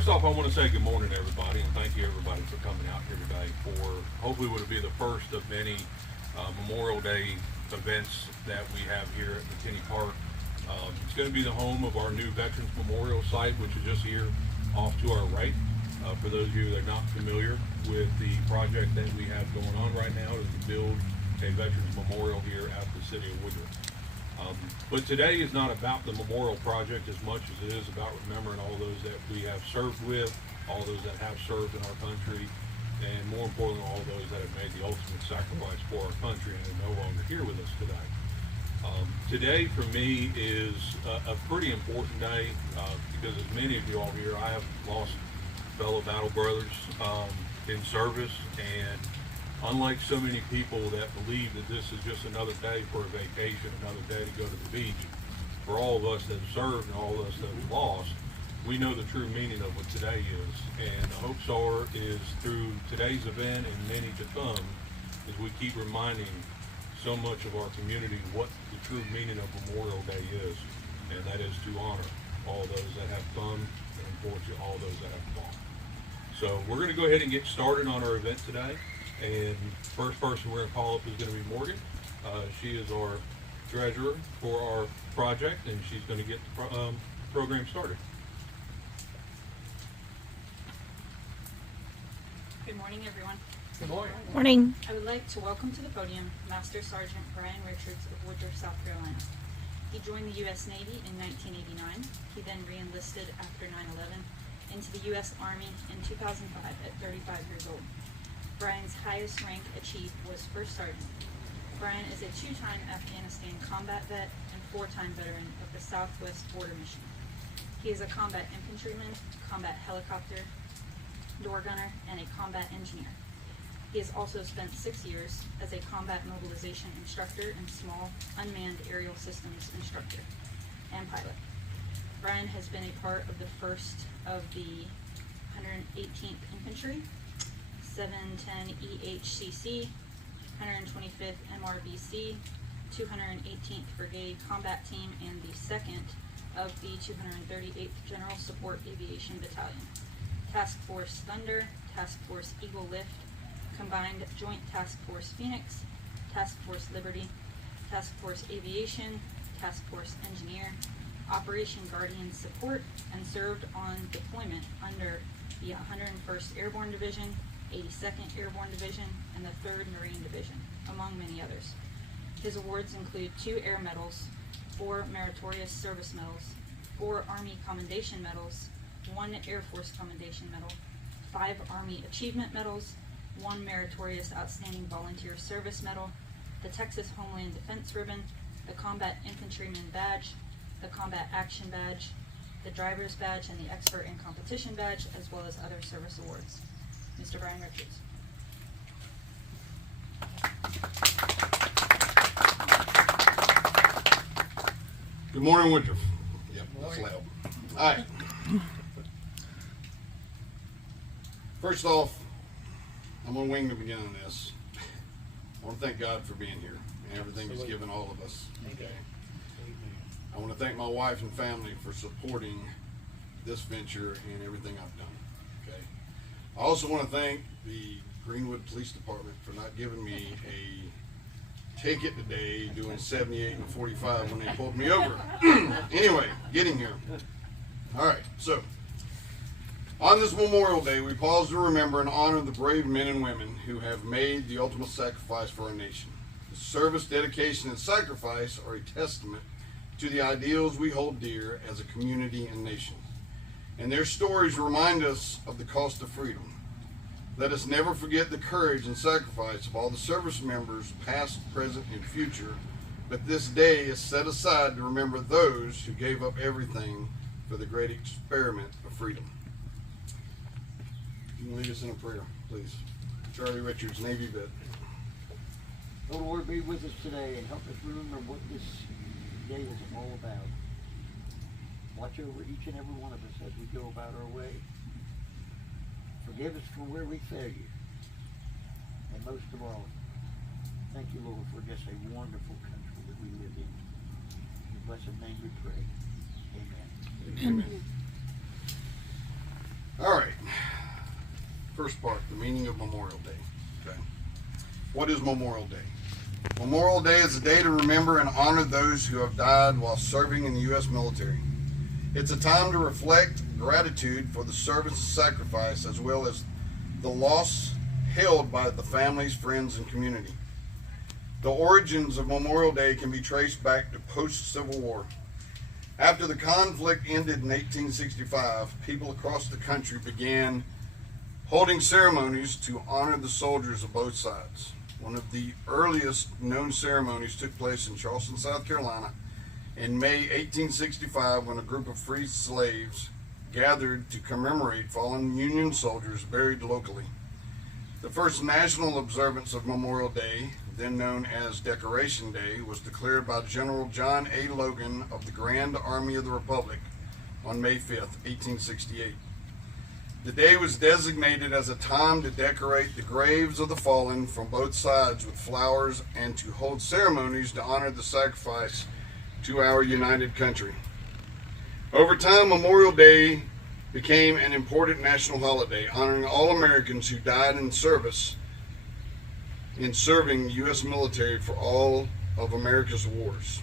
First off, I want to say good morning, everybody, and thank you, everybody, for coming out here today for hopefully would be the first of many Memorial Day events that we have here at McKinney Park. It's going to be the home of our new Veterans Memorial site, which is just here off to our right. For those of you that are not familiar with the project that we have going on right now, is to build a Veterans Memorial here at the city of Woodruff. But today is not about the memorial project as much as it is about remembering all those that we have served with, all those that have served in our country, and more importantly, all those that have made the ultimate sacrifice for our country and are no longer here with us today. Today for me is a pretty important day because as many of you all here, I have lost fellow battle brothers in service, and unlike so many people that believe that this is just another day for a vacation, another day to go to the beach, for all of us that have served and all of us that have lost, we know the true meaning of what today is. And the hopes are is through today's event and many to come, is we keep reminding so much of our community what the true meaning of Memorial Day is, and that is to honor all those that have come and unfortunately all those that have gone. So we're going to go ahead and get started on our event today. And first person we're going to call up is going to be Morgan. She is our treasurer for our project, and she's going to get the program started. Good morning, everyone. Good morning. Morning. I would like to welcome to the podium Master Sergeant Brian Richards of Woodruff, South Carolina. He joined the U.S. Navy in 1989. He then re-enlisted after 9/11 into the U.S. Army in 2005 at 35 years old. Brian's highest rank achieved was First Sergeant. Brian is a two-time Afghanistan combat vet and four-time veteran of the Southwest Border Mission. He is a combat infantryman, combat helicopter, door gunner, and a combat engineer. He has also spent 6 years as a combat mobilization instructor and small unmanned aerial systems instructor and pilot. Brian has been a part of the first of the 118th Infantry, 710 EHCC, 125th MRBC, 218th Brigade Combat Team, and the second of the 238th General Support Aviation Battalion. Task Force Thunder, Task Force Eagle Lift, Combined Joint Task Force Phoenix, Task Force Liberty, Task Force Aviation, Task Force Engineer, Operation Guardian Support, and served on deployment under the 101st Airborne Division, 82nd Airborne Division, and the 3rd Marine Division, among many others. His awards include 2 Air Medals, 4 Meritorious Service Medals, 4 Army Commendation Medals, 1 Air Force Commendation Medal, 5 Army Achievement Medals, 1 Meritorious Outstanding Volunteer Service Medal, the Texas Homeland Defense Ribbon, the Combat Infantryman Badge, the Combat Action Badge, the Driver's Badge, and the Expert in Competition Badge, as well as other service awards. Mr. Brian Richards. Good morning, Woodruff. Yep, that's loud. All right. First off, I'm going to wing the beginning of this. I want to thank God for being here and everything He's given all of us. Okay. I want to thank my wife and family for supporting this venture and everything I've done. Okay. I also want to thank the Greenwood Police Department for not giving me a ticket today doing 78 and 45 when they pulled me over. Anyway, getting here. All right, so on this Memorial Day, we pause to remember and honor the brave men and women who have made the ultimate sacrifice for our nation. The service, dedication, and sacrifice are a testament to the ideals we hold dear as a community and nation. And their stories remind us of the cost of freedom. Let us never forget the courage and sacrifice of all the service members, past, present, and future, but this day is set aside to remember those who gave up everything for the great experiment of freedom. You can lead us in a prayer, please. Charlie Richards, Navy vet. Oh Lord, be with us today and help us remember what this day is all about. Watch over each and every one of us as we go about our way. Forgive us for where we fail you. And most of all, thank you, Lord, for just a wonderful country that we live in. In your blessed name we pray. Amen. Amen. All right. First part, the meaning of Memorial Day. Okay. What is Memorial Day? Memorial Day is a day to remember and honor those who have died while serving in the U.S. military. It's a time to reflect gratitude for the service and sacrifice, as well as the loss held by the families, friends, and community. The origins of Memorial Day can be traced back to post-Civil War. After the conflict ended in 1865, people across the country began holding ceremonies to honor the soldiers of both sides. One of the earliest known ceremonies took place in Charleston, South Carolina in May 1865, when a group of freed slaves gathered to commemorate fallen Union soldiers buried locally. The first national observance of Memorial Day, then known as Decoration Day, was declared by General John A. Logan of the Grand Army of the Republic on May 5, 1868. The day was designated as a time to decorate the graves of the fallen from both sides with flowers and to hold ceremonies to honor the sacrifice to our united country. Over time, Memorial Day became an important national holiday, honoring all Americans who died in service in serving the U.S. military for all of America's wars.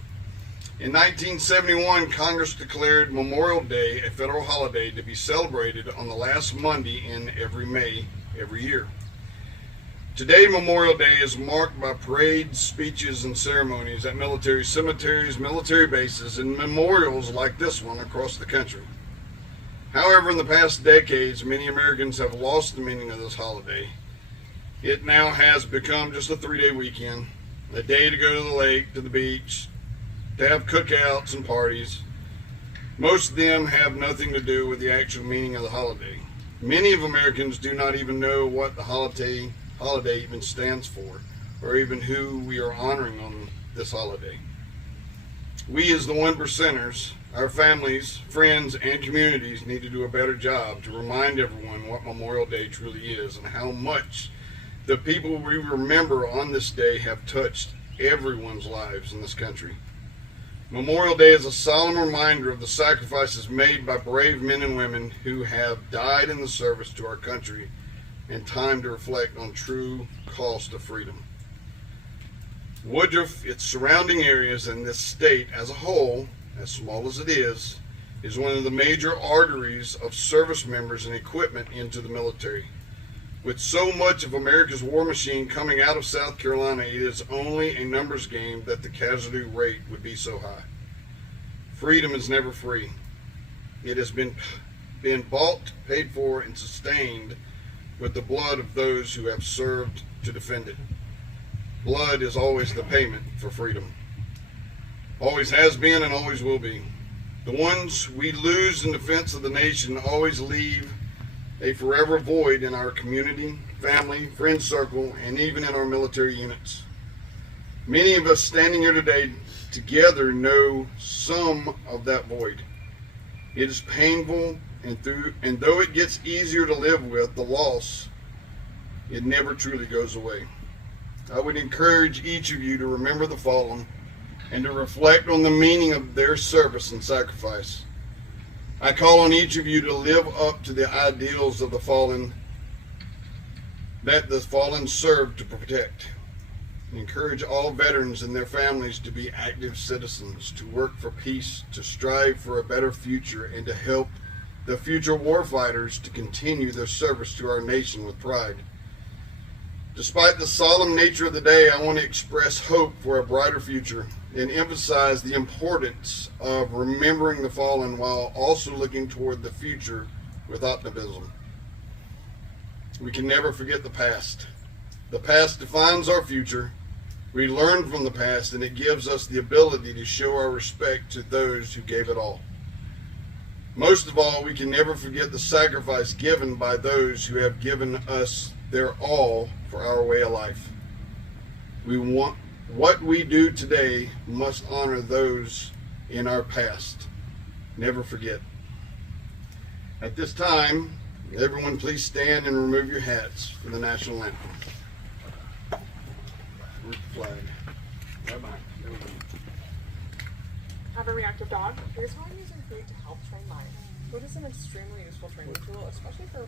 In 1971, Congress declared Memorial Day a federal holiday to be celebrated on the last Monday in every May every year. Today, Memorial Day is marked by parades, speeches, and ceremonies at military cemeteries, military bases, and memorials like this one across the country. However, in the past decades, many Americans have lost the meaning of this holiday. It now has become just a 3-day weekend, a day to go to the lake, to the beach, to have cookouts and parties. Most of them have nothing to do with the actual meaning of the holiday. Many of Americans do not even know what the holiday even stands for, or even who we are honoring on this holiday. We, as the 1%ers, our families, friends, and communities need to do a better job to remind everyone what Memorial Day truly is and how much the people we remember on this day have touched everyone's lives in this country. Memorial Day is a solemn reminder of the sacrifices made by brave men and women who have died in the service to our country, and time to reflect on true cost of freedom. Woodruff, its surrounding areas, and this state as a whole, as small as it is one of the major arteries of service members and equipment into the military. With so much of America's war machine coming out of South Carolina, it is only a numbers game that the casualty rate would be so high. Freedom is never free. It has been bought, paid for, and sustained with the blood of those who have served to defend it. Blood is always the payment for freedom. Always has been and always will be. The ones we lose in defense of the nation always leave a forever void in our community, family, friend circle, and even in our military units. Many of us standing here today together know some of that void. It is painful, and though it gets easier to live with the loss, it never truly goes away. I would encourage each of you to remember the fallen and to reflect on the meaning of their service and sacrifice. I call on each of you to live up to the ideals of the fallen that the fallen served to protect. Encourage all veterans and their families to be active citizens, to work for peace, to strive for a better future, and to help the future warfighters to continue their service to our nation with pride. Despite the solemn nature of the day, I want to express hope for a brighter future and emphasize the importance of remembering the fallen while also looking toward the future with optimism. We can never forget the past. The past defines our future. We learn from the past, and it gives us the ability to show our respect to those who gave it all. Most of all, we can never forget the sacrifice given by those who have given us their all for our way of life. What we do today must honor those in our past. Never forget. At this time, everyone please stand and remove your hats for the national anthem. Where's the flag? Bye-bye. Have a reactive dog. Here's how I'm using food to help train mine. Wood is an extremely useful training tool, especially for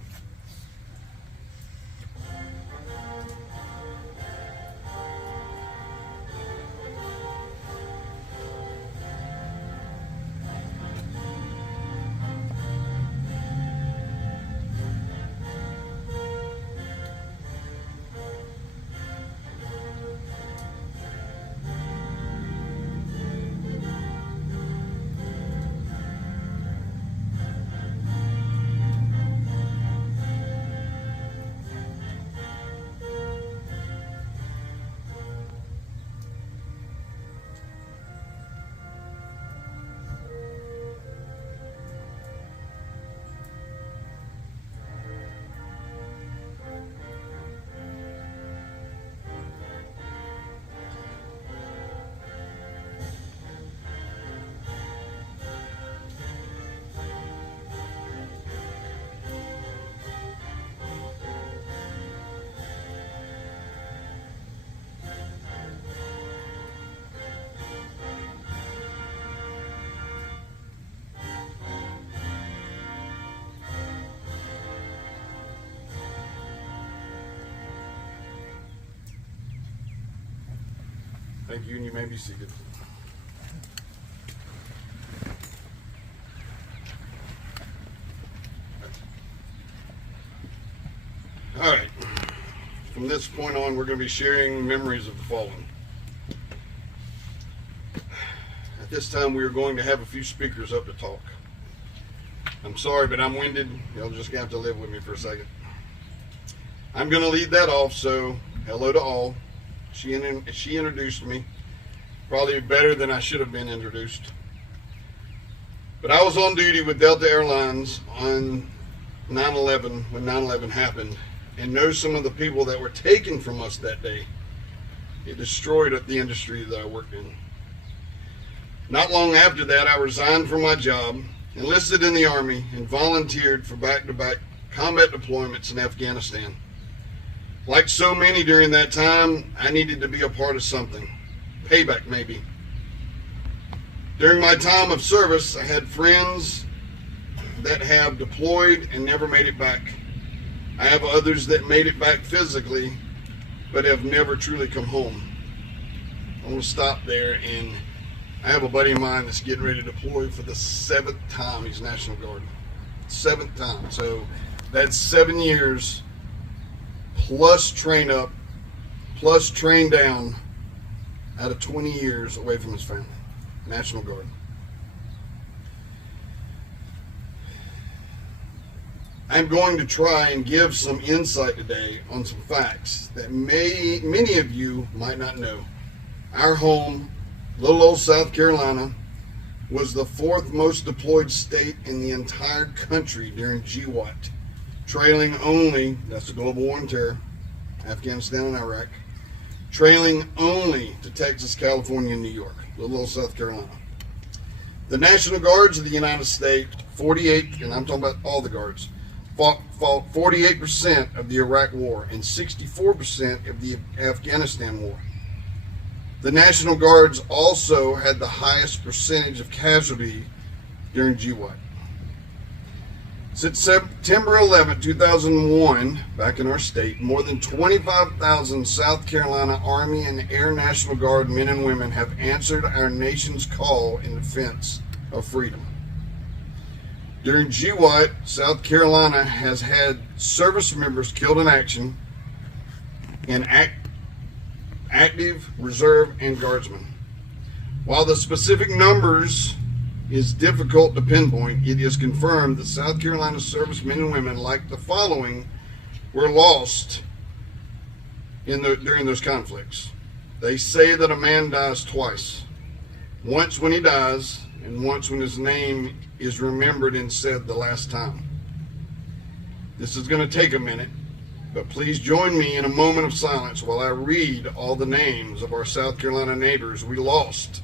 Thank you, and you may be seated. All right. From this point on, we're going to be sharing memories of the fallen. At this time, we are going to have a few speakers up to talk. I'm sorry, but I'm winded. You'll just have to live with me for a second. I'm going to lead that off, so hello to all. She introduced me, probably better than I should have been introduced. But I was on duty with Delta Airlines on 9/11 when 9/11 happened, and know some of the people that were taken from us that day. It destroyed the industry that I worked in. Not long after that, I resigned from my job, enlisted in the Army, and volunteered for back-to-back combat deployments in Afghanistan. Like so many during that time, I needed to be a part of something. Payback, maybe. During my time of service, I had friends that have deployed and never made it back. I have others that made it back physically, but have never truly come home. I'm going to stop there, and I have a buddy of mine that's getting ready to deploy for the 7th time. He's National Guard. 7th time. So that's 7 years plus train up, plus train down out of 20 years away from his family. National Guard. I'm going to try and give some insight today on some facts that many of you might not know. Our home, little old South Carolina, was the 4th most deployed state in the entire country during GWAT, trailing only, that's the Global War on Terror, Afghanistan and Iraq, trailing only to Texas, California, and New York, little old South Carolina. The National Guards of the United States, 48, and I'm talking about all the guards, fought 48% of the Iraq War and 64% of the Afghanistan War. The National Guards also had the highest percentage of casualty during GWAT. Since September 11, 2001, back in our state, more than 25,000 South Carolina Army and Air National Guard men and women have answered our nation's call in defense of freedom. During GWAT, South Carolina has had service members killed in action and active, reserve, and guardsmen. While the specific numbers is difficult to pinpoint, it is confirmed that South Carolina servicemen and women like the following were lost during those conflicts. They say that a man dies twice. Once when he dies, and once when his name is remembered and said the last time. This is going to take a minute, but please join me in a moment of silence while I read all the names of our South Carolina neighbors we lost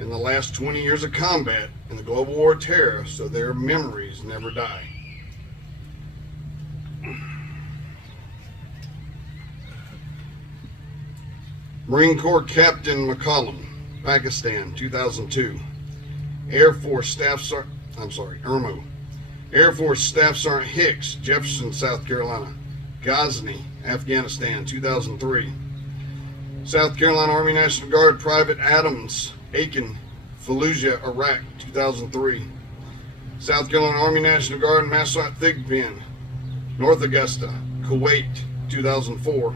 in the last 20 years of combat in the Global War of Terror, so their memories never die. Marine Corps Captain McCollum, Pakistan, 2002. Air Force Staff Sergeant, Irmo, Air Force Staff Sergeant Hicks, Jefferson, South Carolina. Ghazni, Afghanistan, 2003. South Carolina Army National Guard Private Adams, Aiken, Fallujah, Iraq, 2003. South Carolina Army National Guard Master Sergeant Thigpen, North Augusta, Kuwait, 2004.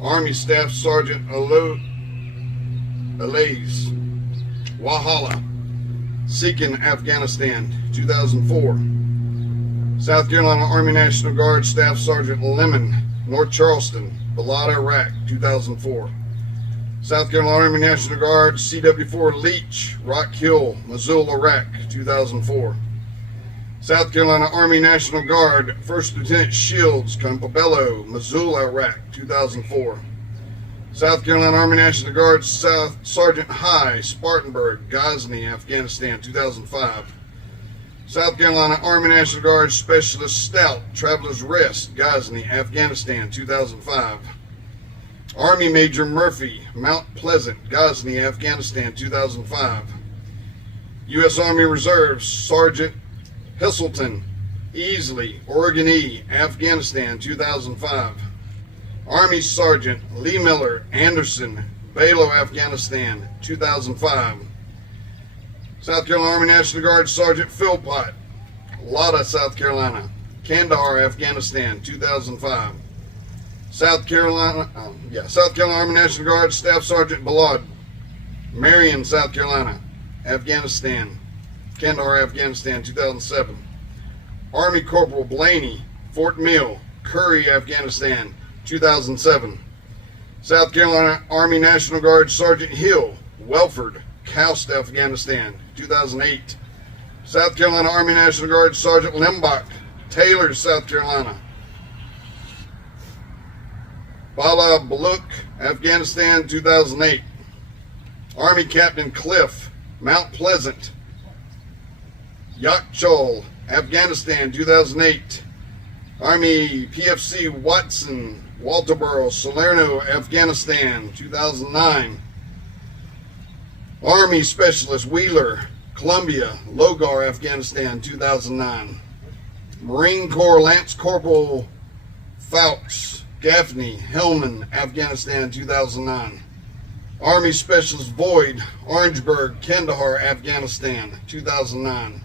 Army Staff Sergeant Alays, Walhalla, Sikkim, Afghanistan, 2004. South Carolina Army National Guard Staff Sergeant Lemon, North Charleston, Balad, Iraq, 2004. South Carolina Army National Guard CW4 Leach, Rock Hill, Mosul, Iraq, 2004. South Carolina Army National Guard First Lieutenant Shields, Campobello, Mosul, Iraq, 2004. South Carolina Army National Guard Sergeant High, Spartanburg, Ghazni, Afghanistan, 2005. South Carolina Army National Guard Specialist Stout, Traveler's Rest, Ghazni, Afghanistan, 2005. Army Major Murphy, Mount Pleasant, Ghazni, Afghanistan, 2005. U.S. Army Reserve Sergeant Heselton, Easley, Oregon E, Afghanistan, 2005. Army Sergeant Lee Miller Anderson, Balo, Afghanistan, 2005. South Carolina Army National Guard Sergeant Philpott, Lada, South Carolina, Kandahar, Afghanistan, 2005. South Carolina Army National Guard Staff Sergeant Balad, Marion, South Carolina, Afghanistan, Kandahar, Afghanistan, 2007. Army Corporal Blaney, Fort Mill, Curry, Afghanistan, 2007. South Carolina Army National Guard Sergeant Hill, Welford, Koust, Afghanistan, 2008. South Carolina Army National Guard Sergeant Limbach, Taylor, South Carolina. Bala Baluk, Afghanistan, 2008. Army Captain Cliff, Mount Pleasant, Yakchol, Afghanistan, 2008. Army PFC Watson, Walterboro, Salerno, Afghanistan, 2009. Army Specialist Wheeler, Columbia, Logar, Afghanistan, 2009. Marine Corps Lance Corporal Fowkes, Gaffney, Helmand, Afghanistan, 2009. Army Specialist Boyd, Orangeburg, Kandahar, Afghanistan, 2009.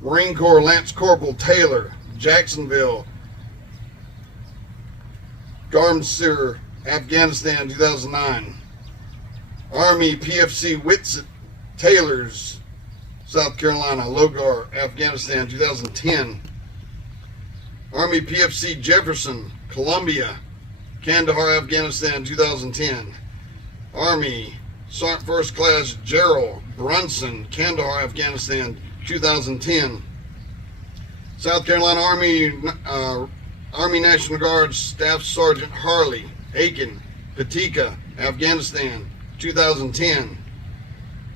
Marine Corps Lance Corporal Taylor, Jacksonville, Garmsir, Afghanistan, 2009. Army PFC Whitsett Taylors, South Carolina, Logar, Afghanistan, 2010. Army PFC Jefferson, Columbia, Kandahar, Afghanistan, 2010. Army Sergeant First Class Gerald Brunson, Kandahar, Afghanistan, 2010. South Carolina Army National Guard Staff Sergeant Harley, Aiken, Patika, Afghanistan, 2010.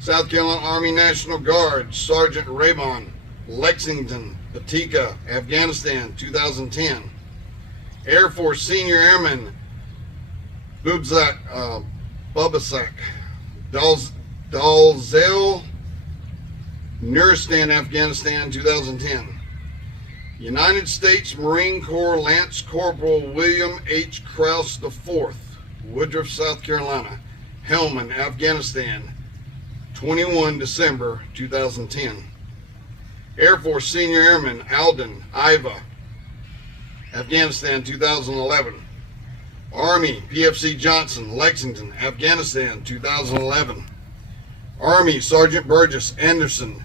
South Carolina Army National Guard Sergeant Raybon, Lexington, Patika, Afghanistan, 2010. Air Force Senior Airman Bubzak, Dalzell, Nuristan, Afghanistan, 2010. United States Marine Corps Lance Corporal William H. Krause IV, Woodruff, South Carolina, Helmand, Afghanistan, 21 December 2010. Air Force Senior Airman Alden Iva, Afghanistan, 2011. Army PFC Johnson, Lexington, Afghanistan, 2011. Army Sergeant Burgess Anderson,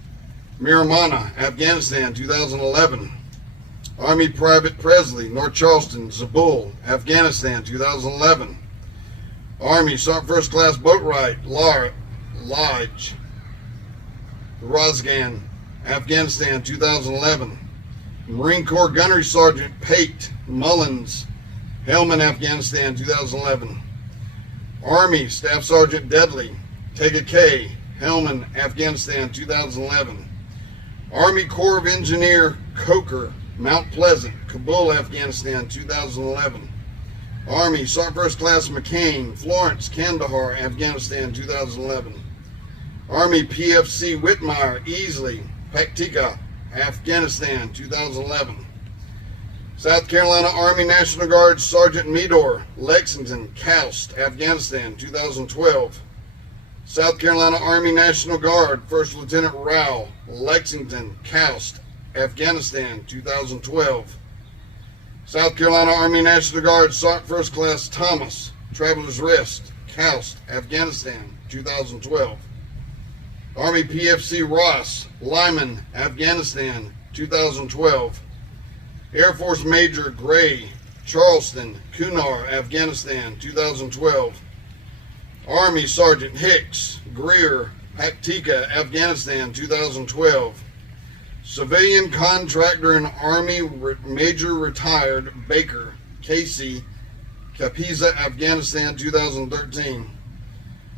Miramana, Afghanistan, 2011. Army Private Presley, North Charleston, Zabul, Afghanistan, 2011. Army Sergeant First Class Boatwright Lodge, Rozgan, Afghanistan, 2011. Marine Corps Gunnery Sergeant Pate Mullins, Helmand, Afghanistan, 2011. Army Staff Sergeant Deadly Tega K, Helmand, Afghanistan, 2011. Army Corps of Engineer Coker, Mount Pleasant, Kabul, Afghanistan, 2011. Army Sergeant First Class McCain, Florence, Kandahar, Afghanistan, 2011. Army PFC Whitmire, Easley, Paktika, Afghanistan, 2011. South Carolina Army National Guard Sergeant Meador, Lexington, Koust, Afghanistan, 2012. South Carolina Army National Guard First Lieutenant Rao, Lexington, Koust, Afghanistan, 2012. South Carolina Army National Guard Sergeant First Class Thomas, Traveler's Rest, Koust, Afghanistan, 2012. Army PFC Ross, Lyman, Afghanistan, 2012. Air Force Major Gray, Charleston, Kunar, Afghanistan, 2012. Army Sergeant Hicks, Greer, Paktika, Afghanistan, 2012. Civilian Contractor and Army Major Retired Baker, Casey, Kapiza, Afghanistan, 2013.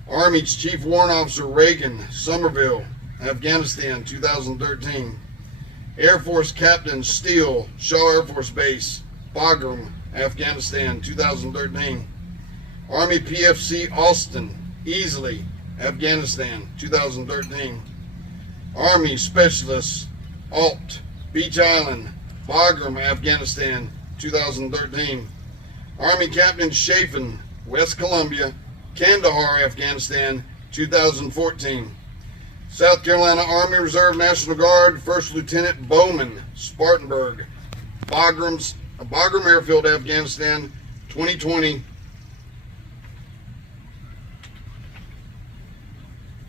Army Chief Warrant Officer Reagan, Somerville, Afghanistan, 2013. Air Force Captain Steele, Shaw Air Force Base, Bagram, Afghanistan, 2013. Army PFC Austin, Easley, Afghanistan, 2013. Army Specialist Alt, Beach Island, Bagram, Afghanistan, 2013. Army Captain Chafin, West Columbia, Kandahar, Afghanistan, 2014. South Carolina Army Reserve National Guard First Lieutenant Bowman, Spartanburg, Bagram Airfield, Afghanistan, 2020.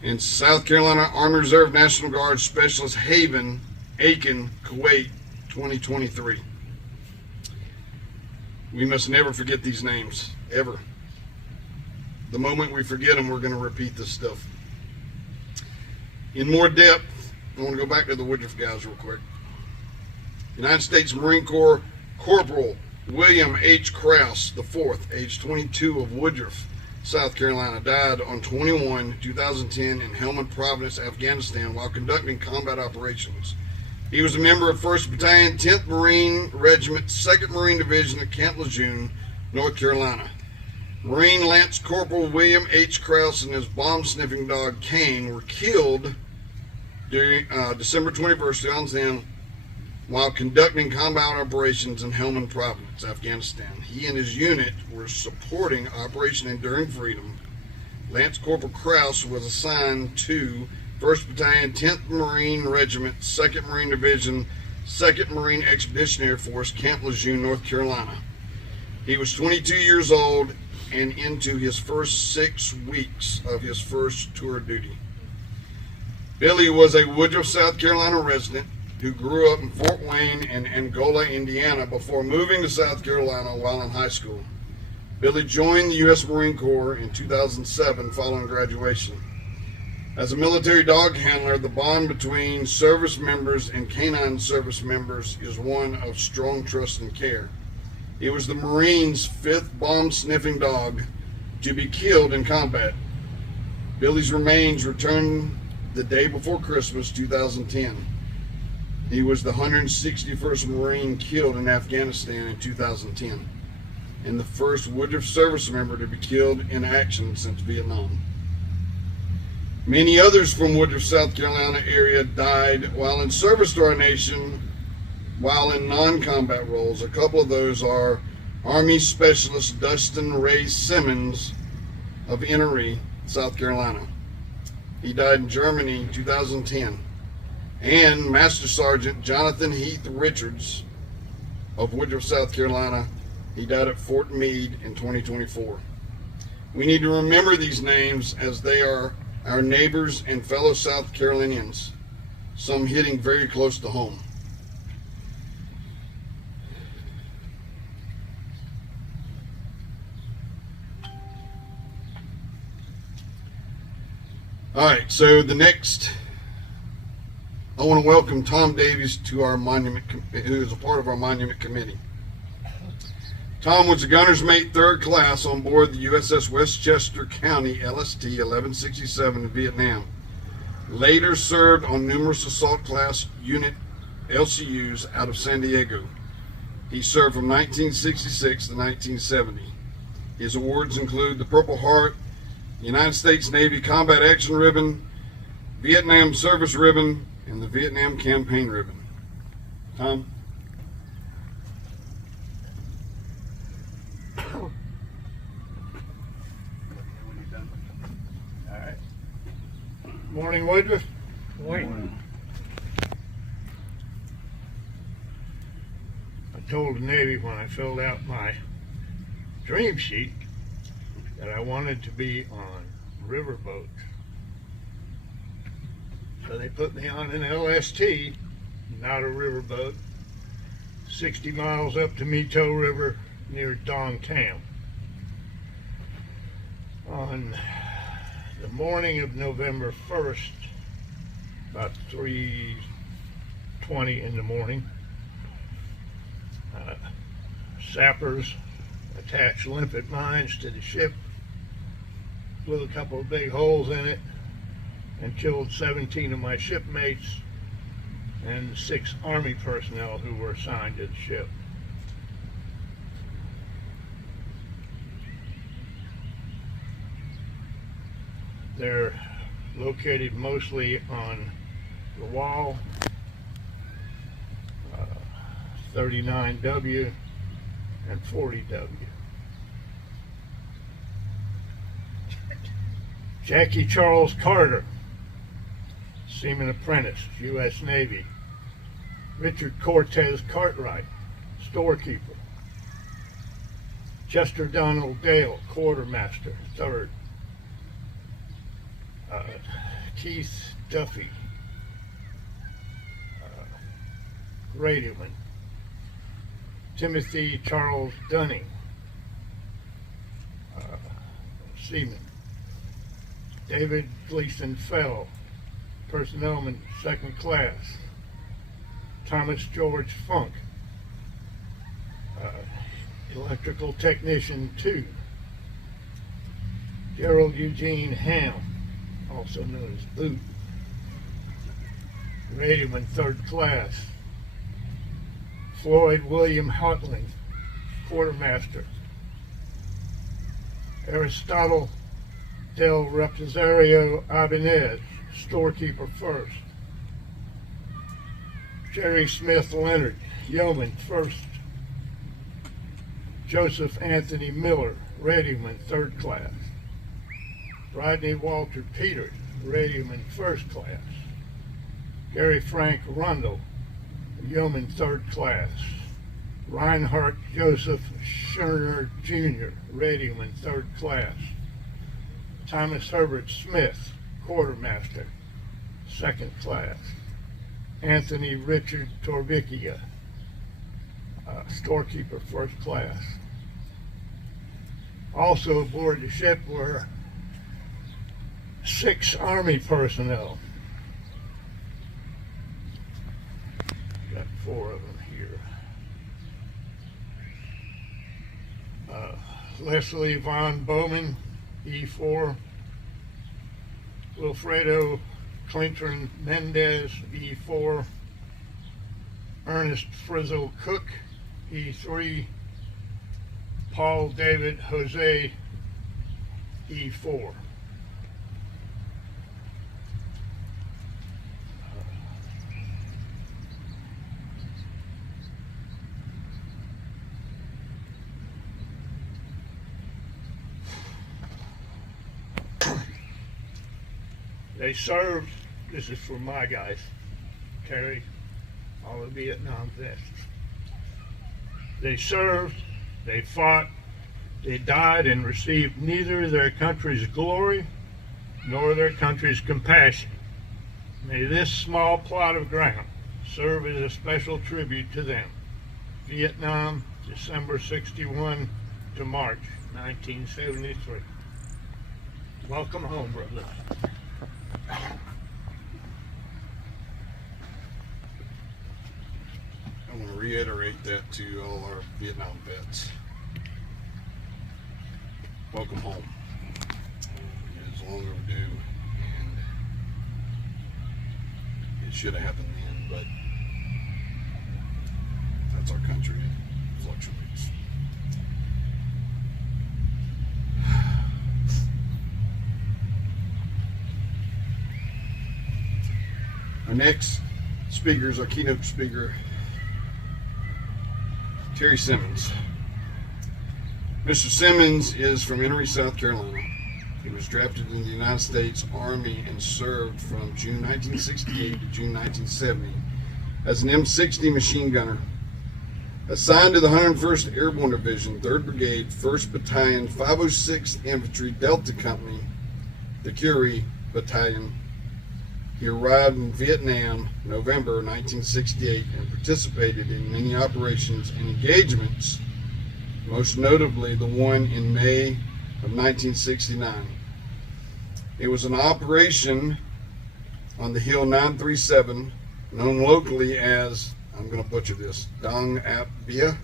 And South Carolina Army Reserve National Guard Specialist Haven, Aiken, Kuwait, 2023. We must never forget these names, ever. The moment we forget them, we're going to repeat this stuff. In more depth, I want to go back to the Woodruff guys real quick. United States Marine Corps Corporal William H. Krause IV, age 22, of Woodruff, South Carolina, died on 21/2010 in Helmand Province, Afghanistan, while conducting combat operations. He was a member of 1st Battalion, 10th Marine Regiment, 2nd Marine Division at Camp Lejeune, North Carolina. Marine Lance Corporal William H. Krause and his bomb-sniffing dog Kane were killed during December 21st, 2010, while conducting combat operations in Helmand Province, Afghanistan. He and his unit were supporting Operation Enduring Freedom. Lance Corporal Krause was assigned to 1st Battalion, 10th Marine Regiment, 2nd Marine Division, 2nd Marine Expeditionary Force, Camp Lejeune, North Carolina. He was 22 years old and into his first 6 weeks of his first tour of duty. Billy was a Woodruff, South Carolina resident who grew up in Fort Wayne and Angola, Indiana, before moving to South Carolina while in high school. Billy joined the U.S. Marine Corps in 2007 following graduation. As a military dog handler, the bond between service members and canine service members is one of strong trust and care. He was the Marines' 5th bomb-sniffing dog to be killed in combat. Billy's remains returned the day before Christmas 2010. He was the 161st Marine killed in Afghanistan in 2010, and the first Woodruff service member to be killed in action since Vietnam. Many others from Woodruff, South Carolina area died while in service to our nation, while in non-combat roles. A couple of those are Army Specialist Dustin Ray Simmons of Enoree, South Carolina. He died in Germany in 2010. And Master Sergeant Jonathan Heath Richards of Woodruff, South Carolina. He died at Fort Meade in 2024. We need to remember these names as they are our neighbors and fellow South Carolinians, some hitting very close to home. All right, so the next, I want to welcome Tom Davies to our monument, who is a part of our monument committee. Tom was a gunner's mate 3rd class on board the USS Westchester County LST 1167 in Vietnam. Later served on numerous assault class unit LCUs out of San Diego. He served from 1966 to 1970. His awards include the Purple Heart, United States Navy Combat Action Ribbon, Vietnam Service Ribbon, and the Vietnam Campaign Ribbon. Tom? Alright. Morning, Woodruff. Morning. I told the Navy when I filled out my dream sheet that I wanted to be on river boats. So they put me on an LST, not a river boat, 60 miles up to Mito River near Dongtown. On the morning of November 1st, about 3:20 in the morning, sappers attached limpet mines to the ship, blew a couple of big holes in it, and killed 17 of my shipmates and 6 Army personnel who were assigned to the ship. They're located mostly on the wall, 39W and 40W. Jackie Charles Carter, Seaman Apprentice, U.S. Navy. Richard Cortez Cartwright, storekeeper. Chester Donald Dale, quartermaster, 3rd. Keith Duffy, radioman. Timothy Charles Dunning, seaman. David Gleason Fell, personnelman, 2nd class. Thomas George Funk, electrical technician 2. Gerald Eugene Ham, also known as Boot, radioman, 3rd class. Floyd William Hotling, quartermaster. Aristotle del Rosario Ibanez, storekeeper, 1st. Jerry Smith Leonard, yeoman, 1st. Joseph Anthony Miller, radioman, 3rd class. Rodney Walter Peters, radioman, 1st class. Gary Frank Rundle, yeoman, 3rd class. Reinhard Joseph Scherner Jr., radioman, 3rd class. Thomas Herbert Smith, quartermaster, 2nd class. Anthony Richard Torvicchia, storekeeper, 1st class. Also aboard the ship were 6 Army personnel. Got 4 of them here. Leslie Von Bowman, E4. Wilfredo Clinton Mendez, E4. Ernest Frizzle Cook, E3. Paul David Jose, E4. They served, this is for my guys, Terry, all the Vietnam vets. They served, they fought, they died and received neither their country's glory nor their country's compassion. May this small plot of ground serve as a special tribute to them. Vietnam, December 61 to March 1973. Welcome home, brother. I want to reiterate that to all our Vietnam vets. Welcome home. It is long overdue, and it should have happened then, but that's our country. It fluctuates. Our next speaker is our keynote speaker, Terry Simmons. Mr. Simmons is from Henry, South Carolina. He was drafted in the United States Army and served from June 1968 to June 1970 as an M60 machine gunner. Assigned to the 101st Airborne Division, 3rd Brigade, 1st Battalion, 506th Infantry Delta Company, the Curie Battalion. He arrived in Vietnam November 1968 and participated in many operations and engagements, most notably the one in May of 1969. It was an operation on the Hill 937, known locally as, I'm going to butcher this, Dong Ap Bia,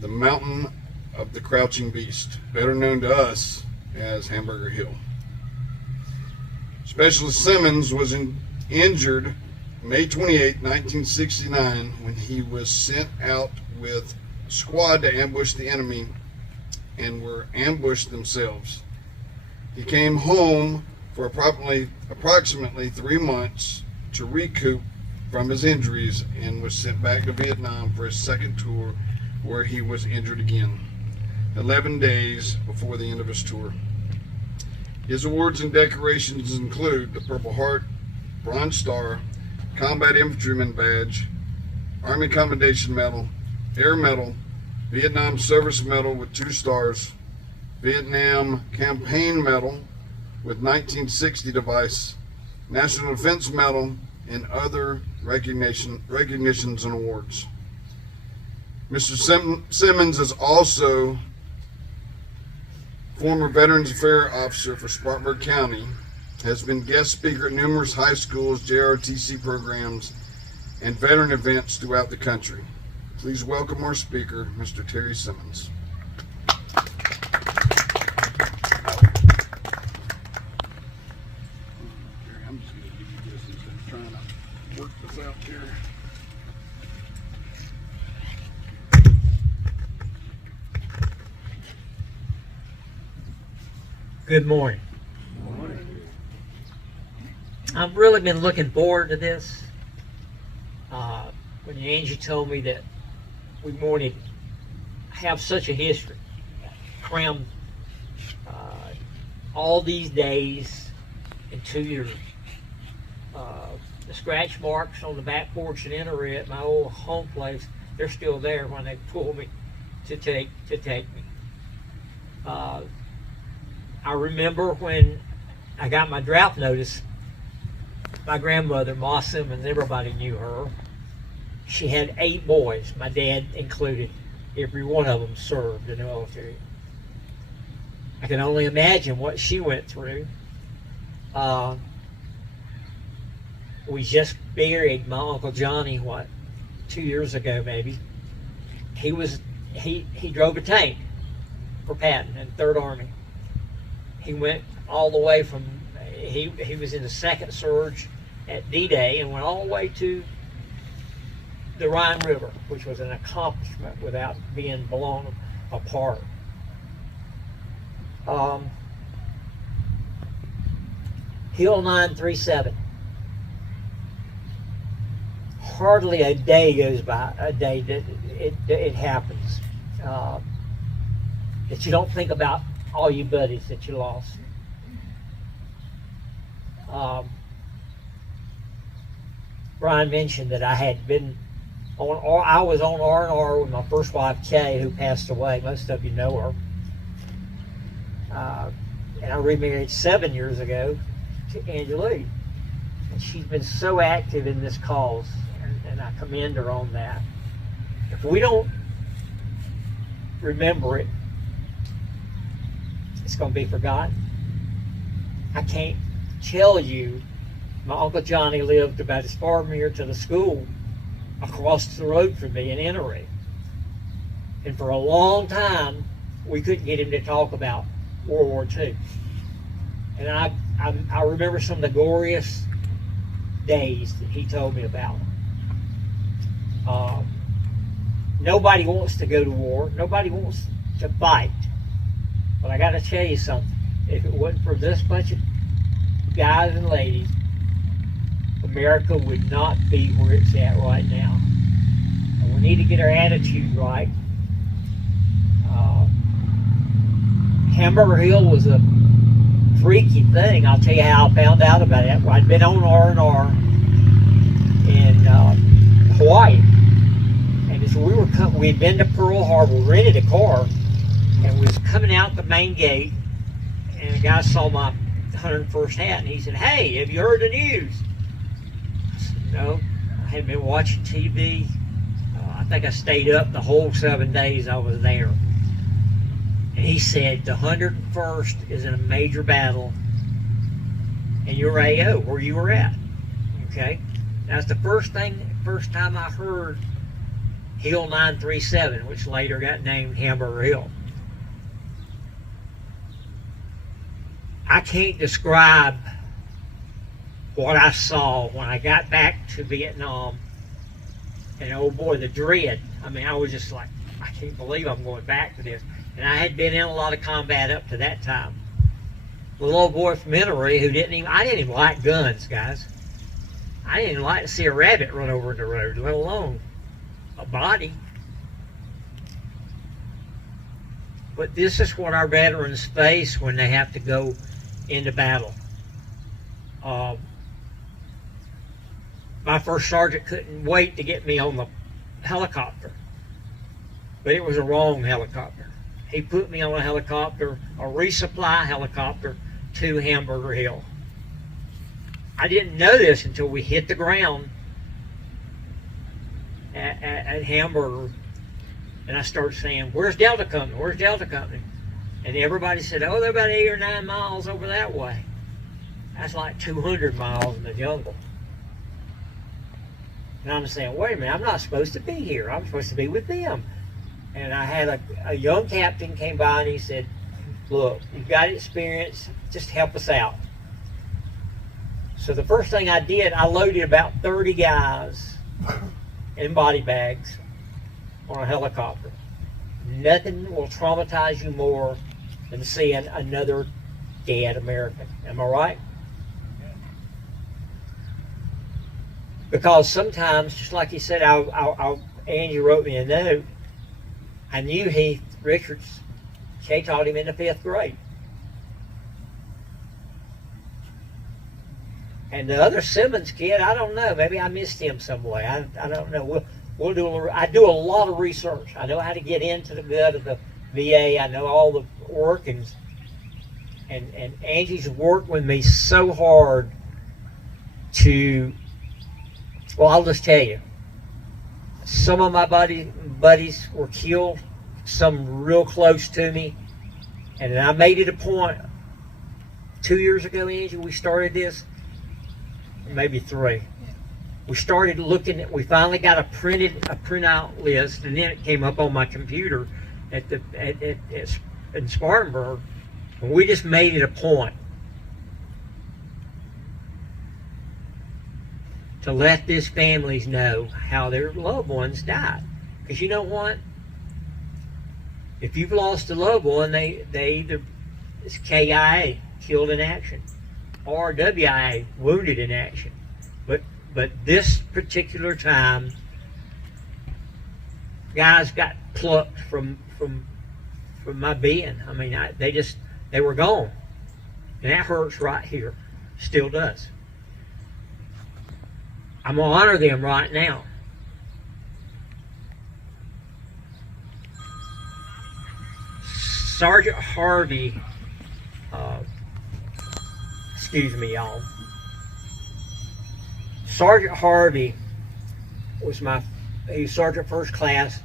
the Mountain of the Crouching Beast, better known to us as Hamburger Hill. Specialist Simmons was injured May 28, 1969, when he was sent out with a squad to ambush the enemy and were ambushed themselves. He came home for approximately 3 months to recoup from his injuries and was sent back to Vietnam for his second tour, where he was injured again 11 days before the end of his tour. His awards and decorations include the Purple Heart, Bronze Star, Combat Infantryman Badge, Army Commendation Medal, Air Medal, Vietnam Service Medal with 2 stars, Vietnam Campaign Medal with 1960 device, National Defense Medal, and other recognitions and awards. Mr. Simmons is also former Veterans Affairs Officer for Spartanburg County, has been guest speaker at numerous high schools, JROTC programs, and veteran events throughout the country. Please welcome our speaker, Mr. Terry Simmons. I'm just going to give you this instead of trying to work this out here. Good morning. I've really been looking forward to this. When Angie told me that we wanted to have such a history, cram all these days in 2 years. The scratch marks on the back porch at Inter at my old home place, they're still there when they pulled me to take me. I remember when I got my draft notice, my grandmother, Ma Simmons, everybody knew her. She had 8 boys, my dad included. Every one of them served in the military. I can only imagine what she went through. We just buried my Uncle Johnny, 2 years ago maybe. He drove a tank for Patton in 3rd Army. He went all the way from, he was in the 2nd Surge at D-Day and went all the way to the Rhine River, which was an accomplishment without being blown apart. Hill 937. Hardly a day goes by, that it happens, that you don't think about all you buddies that you lost. Brian mentioned that I had been I was on R&R with my first wife, Kay, who passed away. Most of you know her. And I remarried 7 years ago to Angie Lee. And she's been so active in this cause, and I commend her on that. If we don't remember it, it's going to be forgotten. I can't tell you, my Uncle Johnny lived about as far from here to the school across the road from me in Inouye. And for a long time, we couldn't get him to talk about World War II. And I remember some of the glorious days that he told me about. Nobody wants to go to war. Nobody wants to fight. But I got to tell you something. If it wasn't for this bunch of guys and ladies, America would not be where it's at right now. A We need to get our attitude right. Hamburger Hill was a freaky thing. I'll tell you how I found out about it. I'd been on R&R in Hawaii, and as we'd been to Pearl Harbor, rented a car, and was coming out the main gate, and a guy saw my 101st hat, and he said, "Hey, have you heard the news?" I said, "No, I had been watching TV. I think I stayed up the whole 7 days I was there." And he said, "The 101st is in a major battle in your AO, where you were at." Okay? That's the first time I heard Hill 937, which later got named Hamburger Hill. I can't describe what I saw when I got back to Vietnam. And oh boy, the dread. I mean, I was just like, I can't believe I'm going back to this. And I had been in a lot of combat up to that time. The little boy from Inouye who I didn't even like guns, guys. I didn't even like to see a rabbit run over the road, let alone a body. But this is what our veterans face when they have to go into battle. My first sergeant couldn't wait to get me on the helicopter, but it was a wrong helicopter. He put me on a helicopter, a resupply helicopter, to Hamburger Hill. I didn't know this until we hit the ground at Hamburger, and I started saying, "Where's Delta Company? Where's Delta Company?" And everybody said, "Oh, they're about 8 or 9 miles over that way." That's like 200 miles in the jungle. And I'm saying, "Wait a minute, I'm not supposed to be here. I'm supposed to be with them." And I had a young captain came by and he said, "Look, you've got experience, just help us out." So the first thing I did, I loaded about 30 guys in body bags on a helicopter. Nothing will traumatize you more than seeing another dead American. Am I right? Because sometimes, just like he said, Angie wrote me a note. I knew Heath Richards. Kay taught him in the 5th grade. And the other Simmons kid, I don't know. Maybe I missed him some way. I don't know. I do a lot of research. I know how to get into the gut of the VA. I know all the workings. And Angie's worked with me so hard to, well, I'll just tell you. Some of my buddies were killed, some real close to me. And then I made it a point 2 years ago, Angie, we started this, maybe 3. We started looking at, we finally got a printout list, and then it came up on my computer in Spartanburg, and we just made it a point to let these families know how their loved ones died. Because you know what? If you've lost a loved one, they either, it's KIA, killed in action, or WIA, wounded in action. But this particular time, guys got plucked from my being. I mean, they were gone. And that hurts right here. Still does. I'm going to honor them right now. Sergeant Harvey, excuse me, y'all. Sergeant Harvey was he was Sergeant First Class.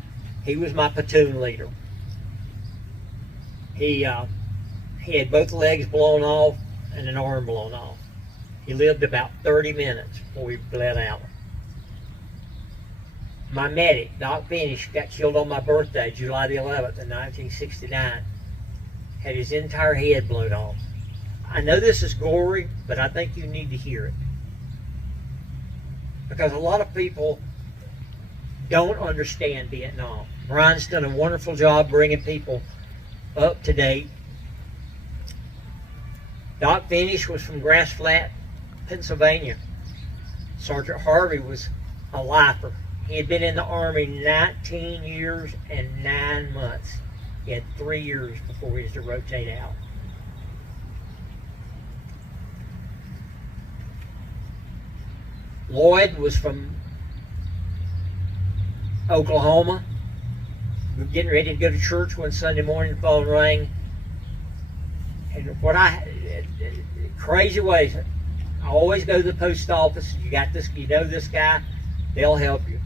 He was my platoon leader. He had both legs blown off and an arm blown off. He lived about 30 minutes before he bled out. My medic, Doc Finish, got killed on my birthday, July the 11th of 1969. Had his entire head blown off. I know this is gory, but I think you need to hear it. Because a lot of people don't understand Vietnam. Brian's done a wonderful job bringing people up to date. Doc Finish was from Grass Flat, Pennsylvania. Sergeant Harvey was a lifer. He had been in the Army 19 years and 9 months. He had 3 years before he was to rotate out. Lloyd was from Oklahoma, getting ready to go to church one Sunday morning, the phone rang. And crazy ways, I always go to the post office. You got this, you know this guy, they'll help you.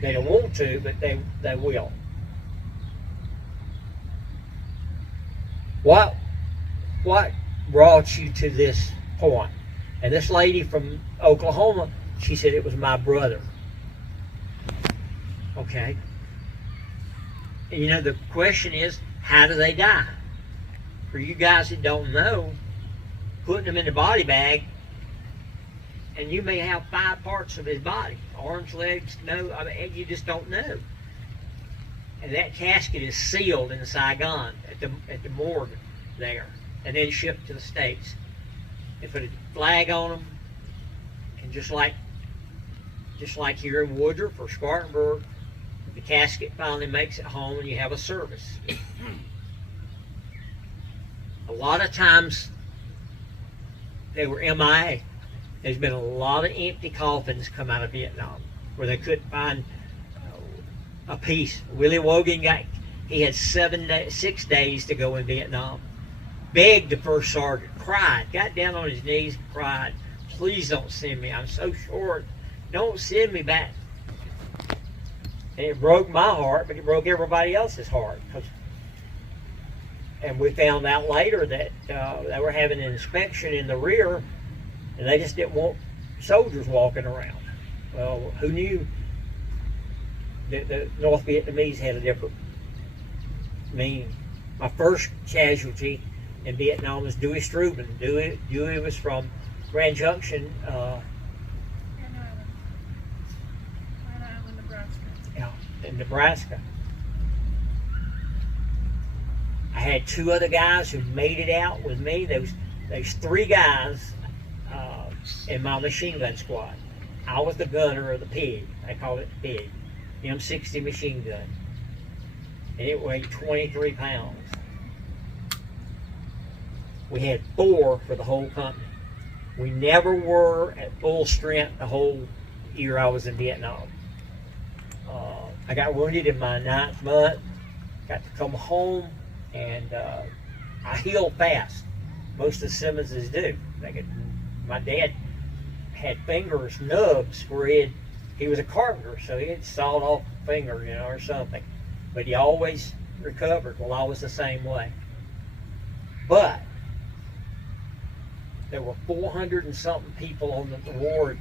They don't want to, but they will. What brought you to this point? And this lady from Oklahoma, she said it was my brother. Okay. And you know, the question is, how do they die? For you guys that don't know, putting them in the body bag, and you may have 5 parts of his body, arms, legs, no, I mean, you just don't know. And that casket is sealed in Saigon at the morgue there, and then shipped to the States. They put a flag on them, and just like here in Woodruff or Spartanburg, the casket finally makes it home, and you have a service. A lot of times they were MIA. There's been a lot of empty coffins come out of Vietnam where they couldn't find a piece. Willie Wogan he had 6 days to go in Vietnam. Begged the first sergeant, cried, got down on his knees and cried, please don't send me, I'm so short, don't send me back. And it broke my heart, but it broke everybody else's heart. And we found out later that they were having an inspection in the rear, and they just didn't want soldiers walking around. Well, who knew that the North Vietnamese had a different meaning? My first casualty in Vietnam was Dewey Strubin. Dewey was from Grand Junction, Grand Island, Nebraska. Yeah, in Nebraska. I had 2 other guys who made it out with me. There's 3 guys in my machine gun squad. I was the gunner of the pig. I called it the pig. The M60 machine gun. And it weighed 23 pounds. We had 4 for the whole company. We never were at full strength the whole year I was in Vietnam. I got wounded in my 9th month. Got to come home, and I healed fast. Most of the Simmonses do. My dad had fingers nubs where he was a carpenter, so he had sawed off a finger, or something. But he always recovered. Well, I was the same way. But there were 400 and something people on the ward.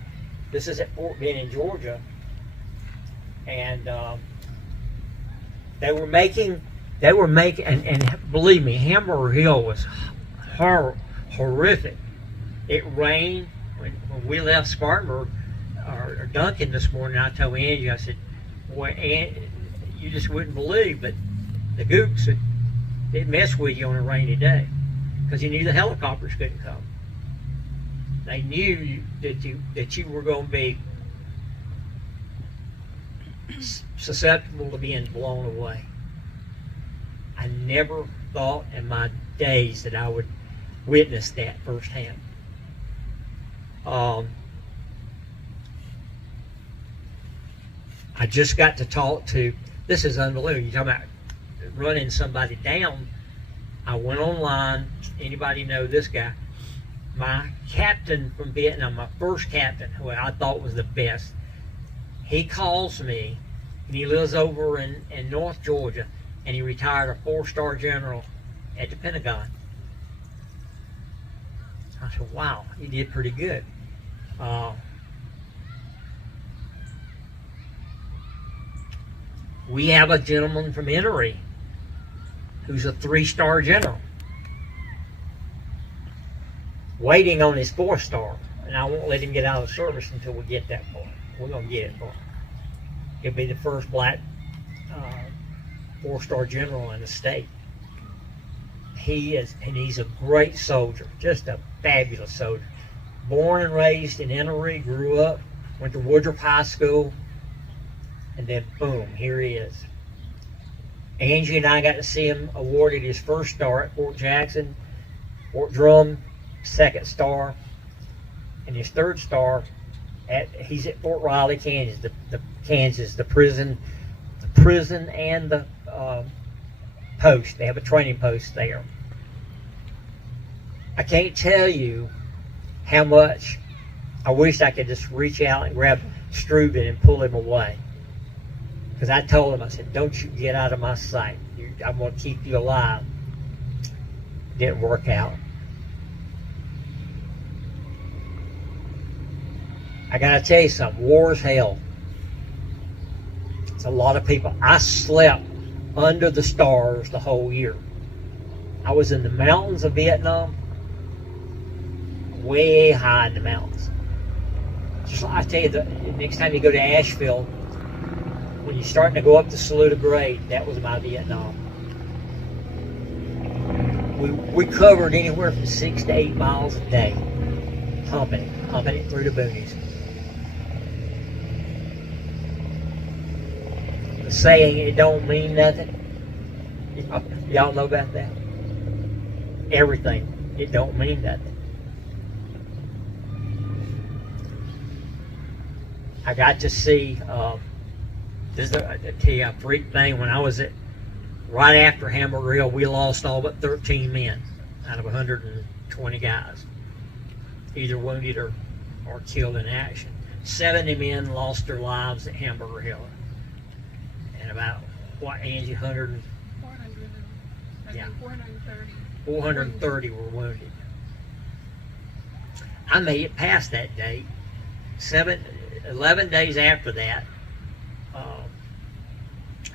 This is at Fort Benning in Georgia, and they were making, and believe me, Hamburger Hill was horrific. It rained when we left Spartanburg or Duncan this morning. I told Angie, I said, "Boy, you just wouldn't believe, but the gooks they'd mess with you on a rainy day because you knew the helicopters couldn't come. They knew that you were going to be susceptible to being blown away." I never thought in my days that I would witness that firsthand. I just got to talk to, this is unbelievable, you're talking about running somebody down. I went online, anybody know this guy? My captain from Vietnam, my first captain, who I thought was the best, he calls me, and he lives over in North Georgia, and he retired a 4-star general at the Pentagon. I said, wow, you did pretty good. We have a gentleman from Ennery who's a 3-star general, waiting on his 4-star, and I won't let him get out of service until we get that far. We're going to get it for him. He'll be the first black 4-star general in the state. He is, and he's a great soldier, just a fabulous soldier. Born and raised in Ennery, grew up went to Woodruff High School, and then boom, here he is. Angie and I got to see him awarded his first star at Fort Jackson, Fort Drum, second star, and his third star he's at Fort Riley, Kansas, the prison and the post. They have a training post there. I can't tell you how much I wish I could just reach out and grab Struben and pull him away. Because I told him, I said, don't you get out of my sight. I'm going to keep you alive. Didn't work out. I got to tell you something. War is hell. It's a lot of people. I slept under the stars the whole year. I was in the mountains of Vietnam, way high in the mountains. Just like I tell you, the next time you go to Asheville, when you're starting to go up the Saluda Grade, that was my Vietnam. We covered anywhere from 6 to 8 miles a day, humping it through the boonies. The saying, it don't mean nothing. Y'all know about that? Everything, it don't mean nothing. I got to see, this is a freak thing. When I was right after Hamburger Hill, we lost all but 13 men out of 120 guys, either wounded or killed in action. 70 men lost their lives at Hamburger Hill. And about, what, Angie, 430 were wounded. I made it past that date. 11 days after that,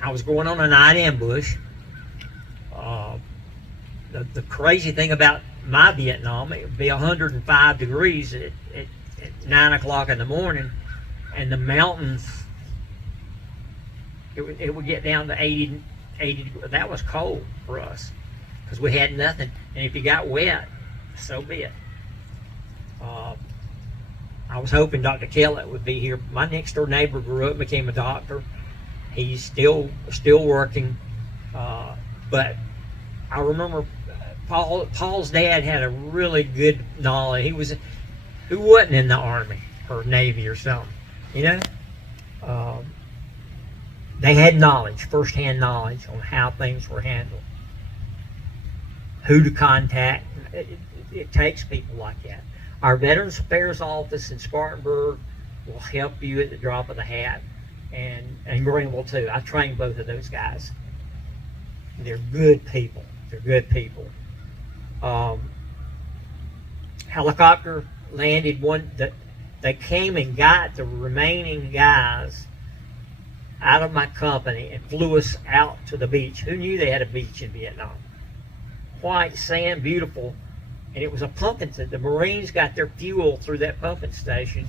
I was going on a night ambush. The crazy thing about my Vietnam, it would be 105 degrees at 9 o'clock in the morning, and the mountains, it would get down to 80. That was cold for us because we had nothing. And if you got wet, so be it. I was hoping Dr. Kellett would be here. My next door neighbor grew up, became a doctor. He's still working. But I remember Paul's dad had a really good knowledge. Who wasn't in the Army or Navy or something, you know? They had knowledge, firsthand knowledge on how things were handled, who to contact. It takes people like that. Our Veterans Affairs office in Spartanburg will help you at the drop of the hat, and Greenville too. I trained both of those guys. They're good people. Helicopter landed they came and got the remaining guys out of my company and flew us out to the beach. Who knew they had a beach in Vietnam? White sand, beautiful. And it was a pumping station. The Marines got their fuel through that pumping station,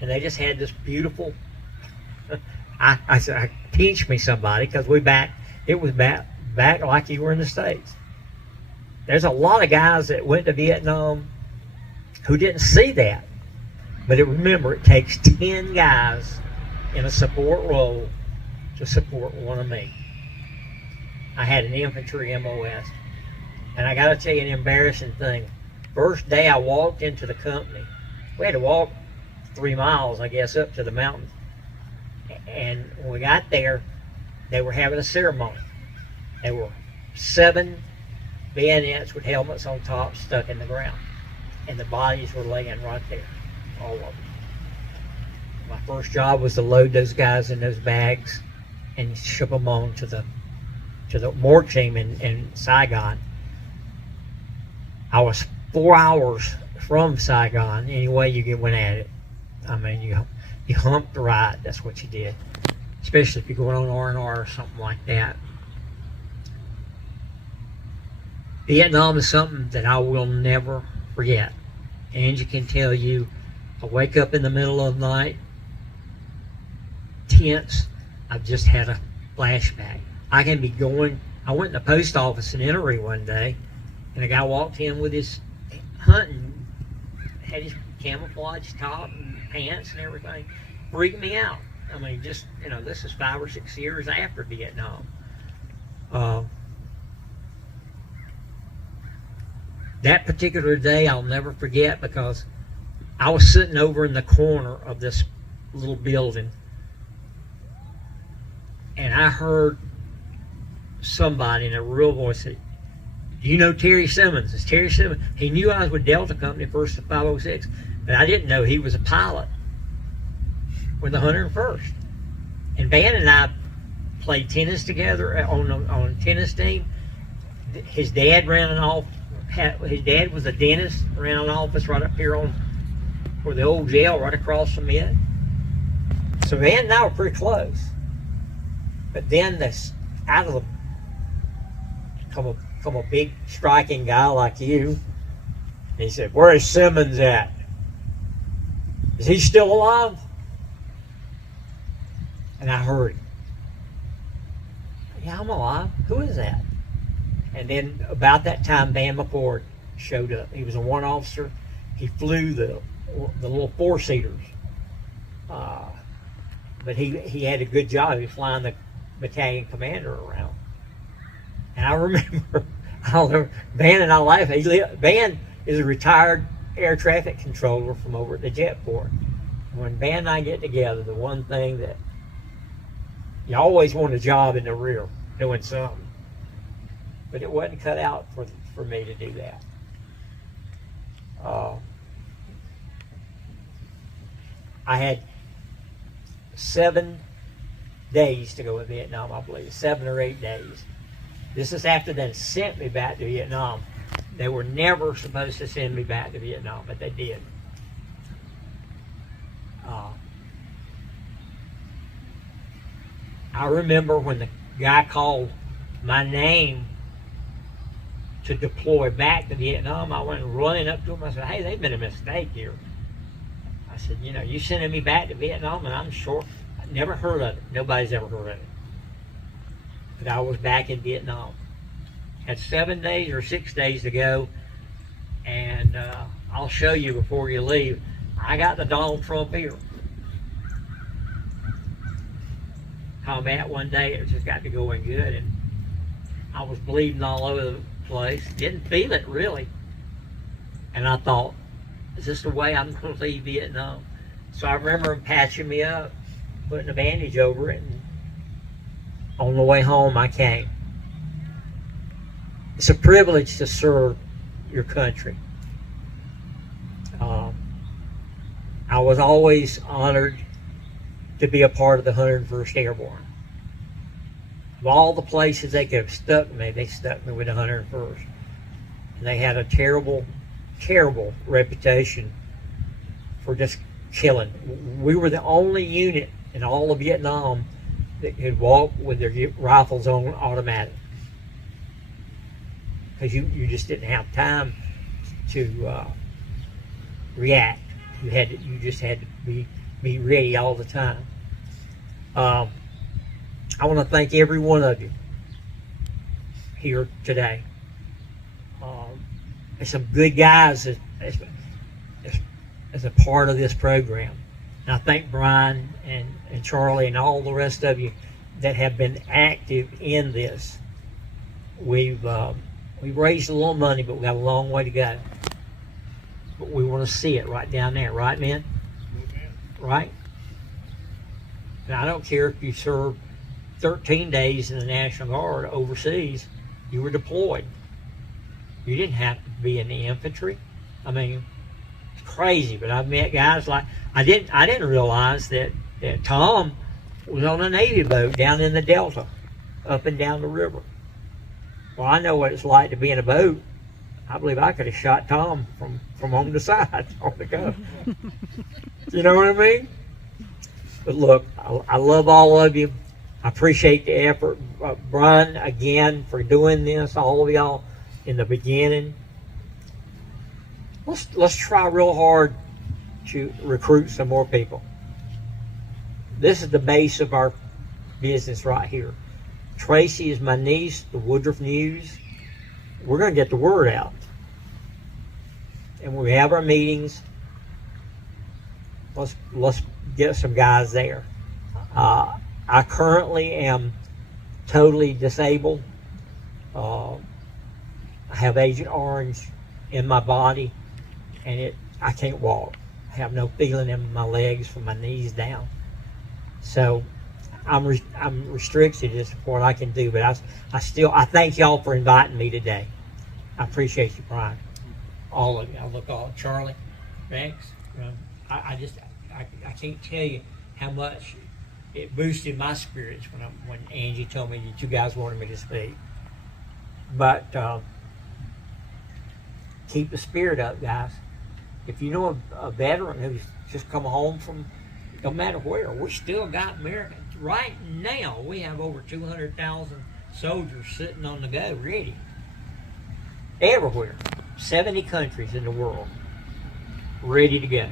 and they just had this beautiful. I said, pinch me somebody, because it was back like you were in the States. There's a lot of guys that went to Vietnam who didn't see that, but remember, it takes 10 guys in a support role to support one of me. I had an infantry MOS. And I got to tell you an embarrassing thing. First day I walked into the company, we had to walk 3 miles, I guess, up to the mountain. And when we got there, they were having a ceremony. There were 7 bayonets with helmets on top stuck in the ground. And the bodies were laying right there, all of them. My first job was to load those guys in those bags and ship them on to the morgue team in Saigon. I was 4 hours from Saigon. Any way you went at it. I mean, you humped the ride. That's what you did. Especially if you're going on R&R or something like that. Vietnam is something that I will never forget. Angie can tell you, I wake up in the middle of the night, tense. I've just had a flashback. I went in the post office in Ennery one day, and a guy walked in with his hunting, had his camouflage top and pants and everything. Freaked me out. I mean, just, this is 5 or 6 years after Vietnam. That particular day I'll never forget, because I was sitting over in the corner of this little building, and I heard somebody in a real voice say, "Do you know Terry Simmons?" It's Terry Simmons. He knew I was with Delta Company, first of 506, but I didn't know he was a pilot with the 101st. And Van and I played tennis together on a tennis team. His dad ran an office. His dad was a dentist, ran an office right up here on where the old jail, right across from it. So Van and I were pretty close. But then this out of the come a big striking guy like you. And he said, "Where is Simmons at? Is he still alive?" And I heard him. "Yeah, I'm alive. Who is that?" And then about that time, Van McCord showed up. He was a warrant officer. He flew the little 4-seaters. But he had a good job. He was flying the battalion commander around. And I remember, Van and I laughed. Van is a retired air traffic controller from over at the jetport. When Van and I get together, the one thing that you always want a job in the rear, doing something. But it wasn't cut out for me to do that. I had 7 days to go in Vietnam, I believe, 7 or 8 days. This is after they sent me back to Vietnam. They were never supposed to send me back to Vietnam, but they did. I remember when the guy called my name to deploy back to Vietnam, I went running up to him. I said, "Hey, they've made a mistake here." I said, "You sending me back to Vietnam?" And I'm sure, I never heard of it. Nobody's ever heard of it. But I was back in Vietnam. Had 7 days or 6 days to go. And I'll show you before you leave. I got the Donald Trump here. Combat one day, it just got to going good. And I was bleeding all over the place. Didn't feel it really. And I thought, is this the way I'm going to leave Vietnam? So I remember him patching me up, putting a bandage over it, and on the way home I came. It's a privilege to serve your country. I was always honored to be a part of the 101st Airborne. Of all the places they could have stuck me, they stuck me with the 101st. And they had a terrible, terrible reputation for just killing. We were the only unit in all of Vietnam that could walk with their rifles on automatic. Because you just didn't have time to react. You just had to be ready all the time. I want to thank every one of you here today. There's some good guys as a part of this program. And I thank Brian and Charlie and all the rest of you that have been active in this. We've raised a little money, but we've got a long way to go. But we want to see it right down there, right, men? Right? And I don't care if you served 13 days in the National Guard overseas, you were deployed. You didn't have to be in the infantry. I mean, it's crazy, but I've met guys like, I didn't realize that Tom was on a Navy boat down in the Delta, up and down the river. Well, I know what it's like to be in a boat. I believe I could have shot Tom from on the side on the coast. You know what I mean? But look, I love all of you. I appreciate the effort. Brian, again, for doing this, all of y'all in the beginning. Let's try real hard to recruit some more people. This is the base of our business right here. Tracy is my niece, the Woodruff News. We're going to get the word out. And when we have our meetings, let's get some guys there. I currently am totally disabled. I have Agent Orange in my body, and I can't walk. I have no feeling in my legs from my knees down. So I'm restricted as to what I can do. But I thank y'all for inviting me today. I appreciate you, Brian. All of you. Charlie, thanks. I can't tell you how much it boosted my spirits when Angie told me that you guys wanted me to speak. But keep the spirit up, guys. If you know a veteran who's just come home from, no matter where, we still got Americans. Right now, we have over 200,000 soldiers sitting on the go, ready. Everywhere. 70 countries in the world, ready to go.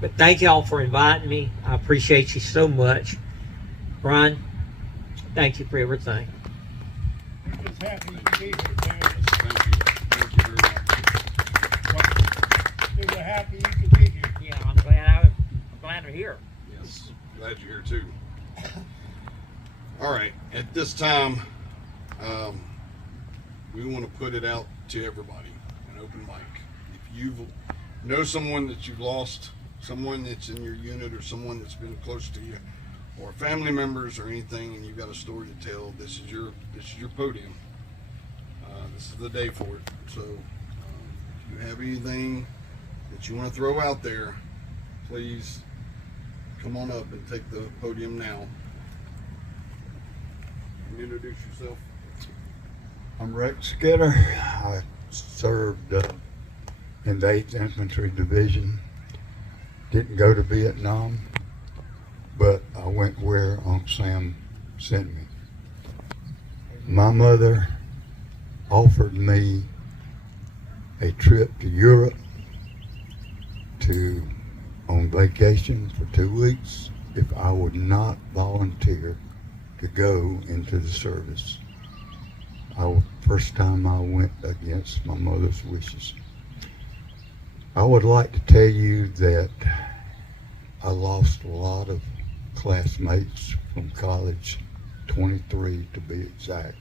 But thank y'all for inviting me. I appreciate you so much. Brian, thank you for everything. We're just happy you could be here, Terry. Thank you. Thank you very much. We were happy you could be here. Yeah, I'm glad to hear. Yes, glad you're here too. All right, at this time, we want to put it out to everybody, an open mic. If you know someone that you've lost, someone that's in your unit, or someone that's been close to you, or family members or anything, and you've got a story to tell, this is your podium. This is the day for it. So, if you have anything that you want to throw out there, please come on up and take the podium now. Can you introduce yourself? I'm Rex Skinner. I served in the 8th Infantry Division. Didn't go to Vietnam, but I went where Uncle Sam sent me. My mother offered me a trip to Europe on vacation for 2 weeks if I would not volunteer to go into the service. First time I went against my mother's wishes. I would like to tell you that I lost a lot of classmates from college, 23 to be exact.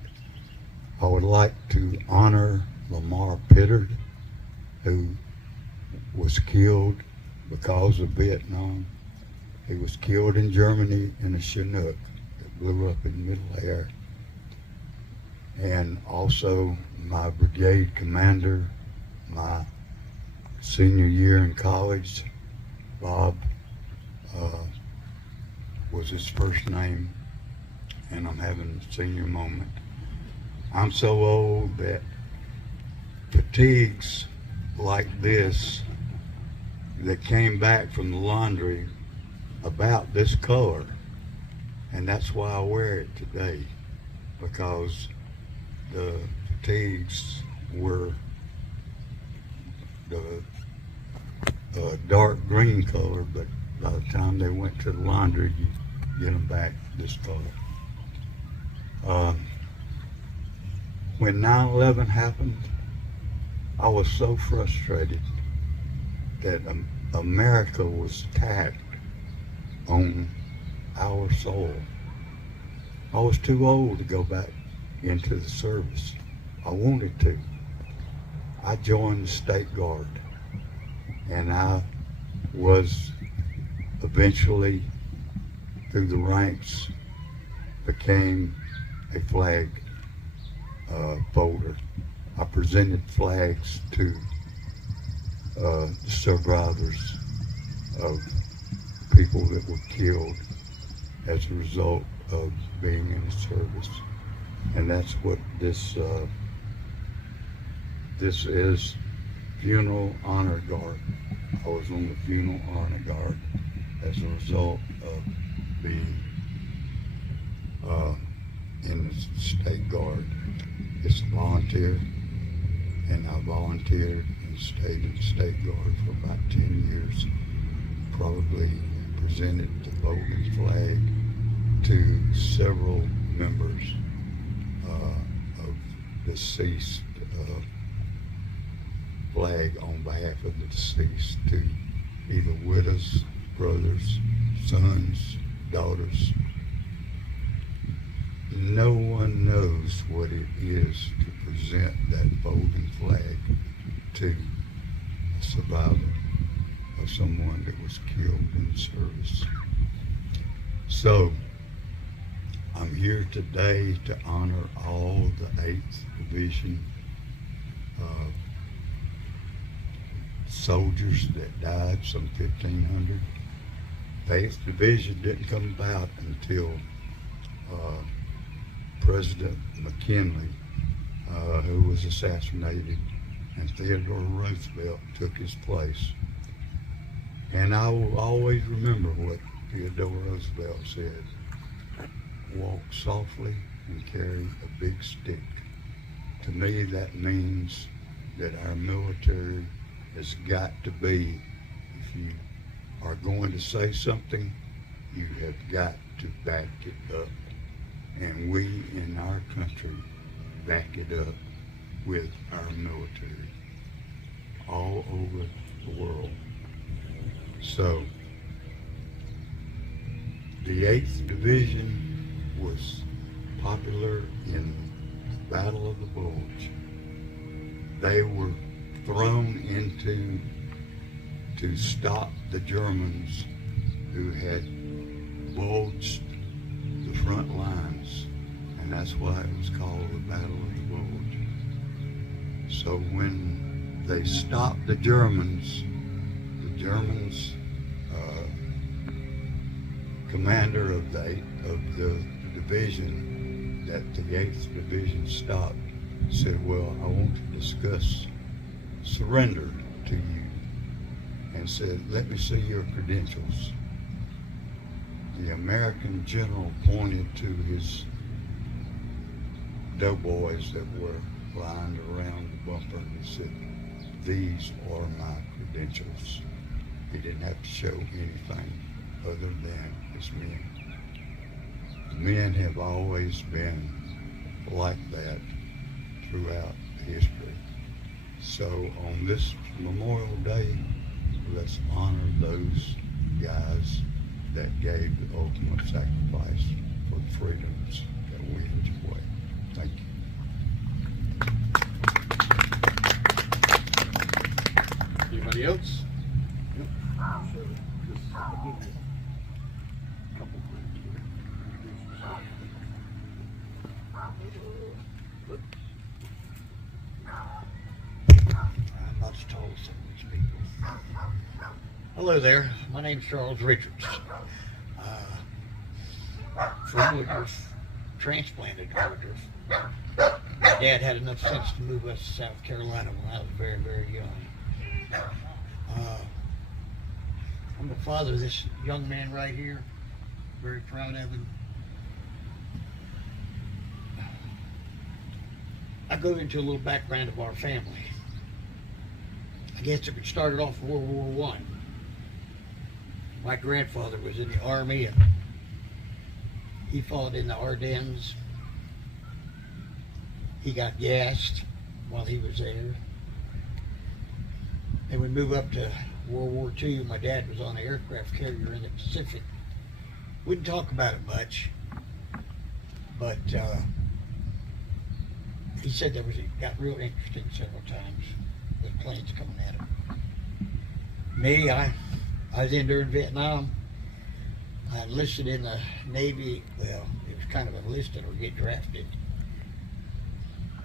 I would like to honor Lamar Pittard, who was killed because of Vietnam. He was killed in Germany in a Chinook that blew up in midair. And also my brigade commander, my senior year in college, Bob was his first name, and I'm having a senior moment. I'm so old that fatigues like this that came back from the laundry about this color, and that's why I wear it today, because the fatigues were the dark green color, but by the time they went to the laundry, you get them back this color. When 9/11 happened, I was so frustrated that America was attacked on our soil. I was too old to go back into the service. I wanted to. I joined the State Guard, and I was eventually, through the ranks, became a flag folder. I presented flags to the survivors of people that were killed as a result of being in the service. And that's what this is, Funeral Honor Guard. I was on the Funeral Honor Guard as a result of being in the State Guard. It's volunteer, and I volunteered and stayed in the State Guard for about 10 years. Probably presented the Logan flag to several members of deceased, flag on behalf of the deceased to either widows, brothers, sons, daughters. No one knows what it is to present that folding flag to a survivor of someone that was killed in service. So, I'm here today to honor all the 8th Division soldiers that died, some 1,500. The 8th Division didn't come about until President McKinley, who was assassinated, and Theodore Roosevelt took his place. And I will always remember what Theodore Roosevelt said: walk softly and carry a big stick. To me, that means that our military has got to be, if you are going to say something, you have got to back it up. And we in our country back it up with our military all over the world. So, the 8th Division was popular in the Battle of the Bulge. They were thrown into to stop the Germans who had bulged the front lines, and that's why it was called the Battle of the Bulge. So when they stopped the Germans commander of the division that the 8th Division stopped said, well, I want to discuss surrender to you, and said, let me see your credentials. The American general pointed to his doughboys that were lying around the bumper and said, these are my credentials. He didn't have to show anything other than his men. Men have always been like that throughout history. So on this Memorial Day, let's honor those guys that gave the ultimate sacrifice for the freedoms that we enjoy. Thank you. Anybody else? Sure. Just, I'll give you a couple minutes here. I'm not as tall as some of these people. Hello there. My name's Charles Richards. From Woodruff, transplanted to Woodruff. My dad had enough sense to move us to South Carolina when I was very, very young. I'm the father of this young man right here. Very proud of him. I go into a little background of our family. I guess it started off in World War I. My grandfather was in the Army, and he fought in the Ardennes. He got gassed while he was there. And we moved up to World War II. My dad was on an aircraft carrier in the Pacific. We didn't talk about it much, but he said it got real interesting several times with planes coming at him. Me, I was in during Vietnam. I enlisted in the Navy. Well, it was kind of enlisted or get drafted.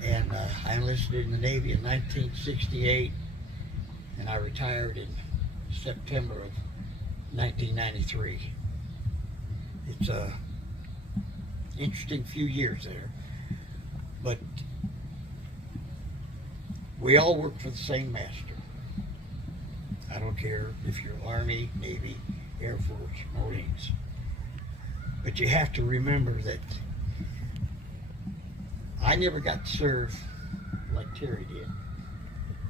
And I enlisted in the Navy in 1968, and I retired in September of 1993. It's a interesting few years there, but we all work for the same master. I don't care if you're Army, Navy, Air Force, Marines, but you have to remember that I never got to serve like Terry did.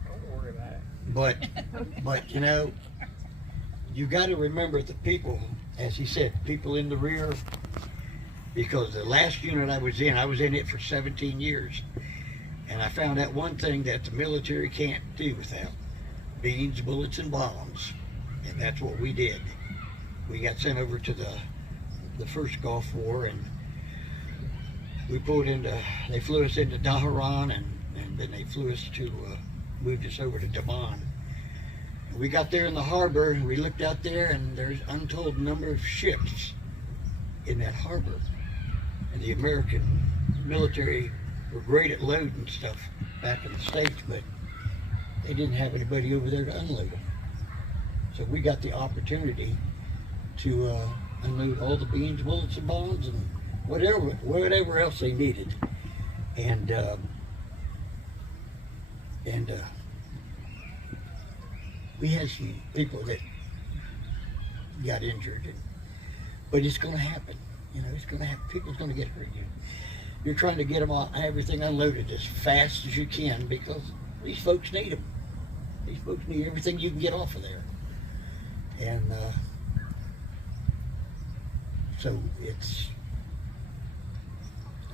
Don't worry about it. But you know, you got to remember the people, as he said, people in the rear, because the last unit I was in it for 17 years, and I found out one thing that the military can't do without: beans, bullets, and bombs. And that's what we did. We got sent over to the first Gulf War, and we they flew us into Dahran, and then they flew us moved us over to Daman. And we got there in the harbor, and we looked out there, and there's untold number of ships in that harbor. And the American military were great at loading stuff back in the States, but they didn't have anybody over there to unload them. So we got the opportunity to unload all the beans, bullets, and bombs, and whatever else they needed. And we had some people that got injured, but it's going to happen. You know, it's going to happen. People's going to get hurt. You're trying to get them all, everything unloaded as fast as you can, because these folks need them. These folks need everything you can get off of there. And so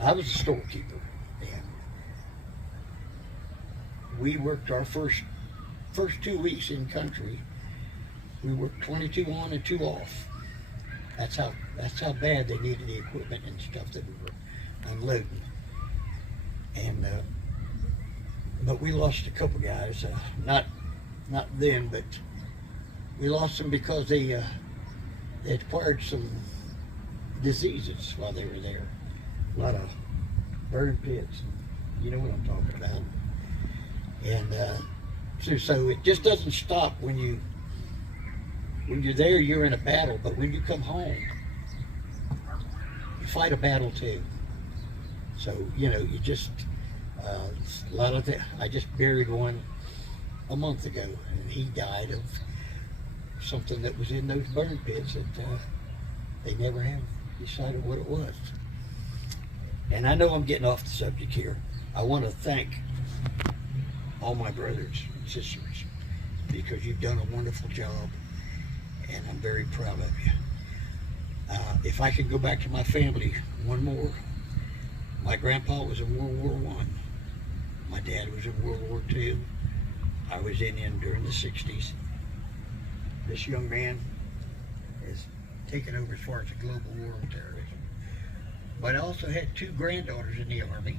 I was a storekeeper, and we worked our first 2 weeks in country. We worked 22 on and 2 off. That's how bad they needed the equipment and stuff that we were unloading. And but we lost a couple guys, not then, but we lost them because they acquired some diseases while they were there. A lot of burn pits, you know what I'm talking about. And so it just doesn't stop when you're there. You're in a battle, but when you come home, you fight a battle too. So you know, you just a lot of I just buried one a month ago, and he died of something that was in those burn pits that they never have decided what it was. And I know I'm getting off the subject here. I want to thank all my brothers and sisters, because you've done a wonderful job, and I'm very proud of you. If I could go back to my family one more, my grandpa was in World War I. My dad was in World War II. I was in during the 60s. This young man has taken over as far as the global war on terrorism. But I also had 2 granddaughters in the Army,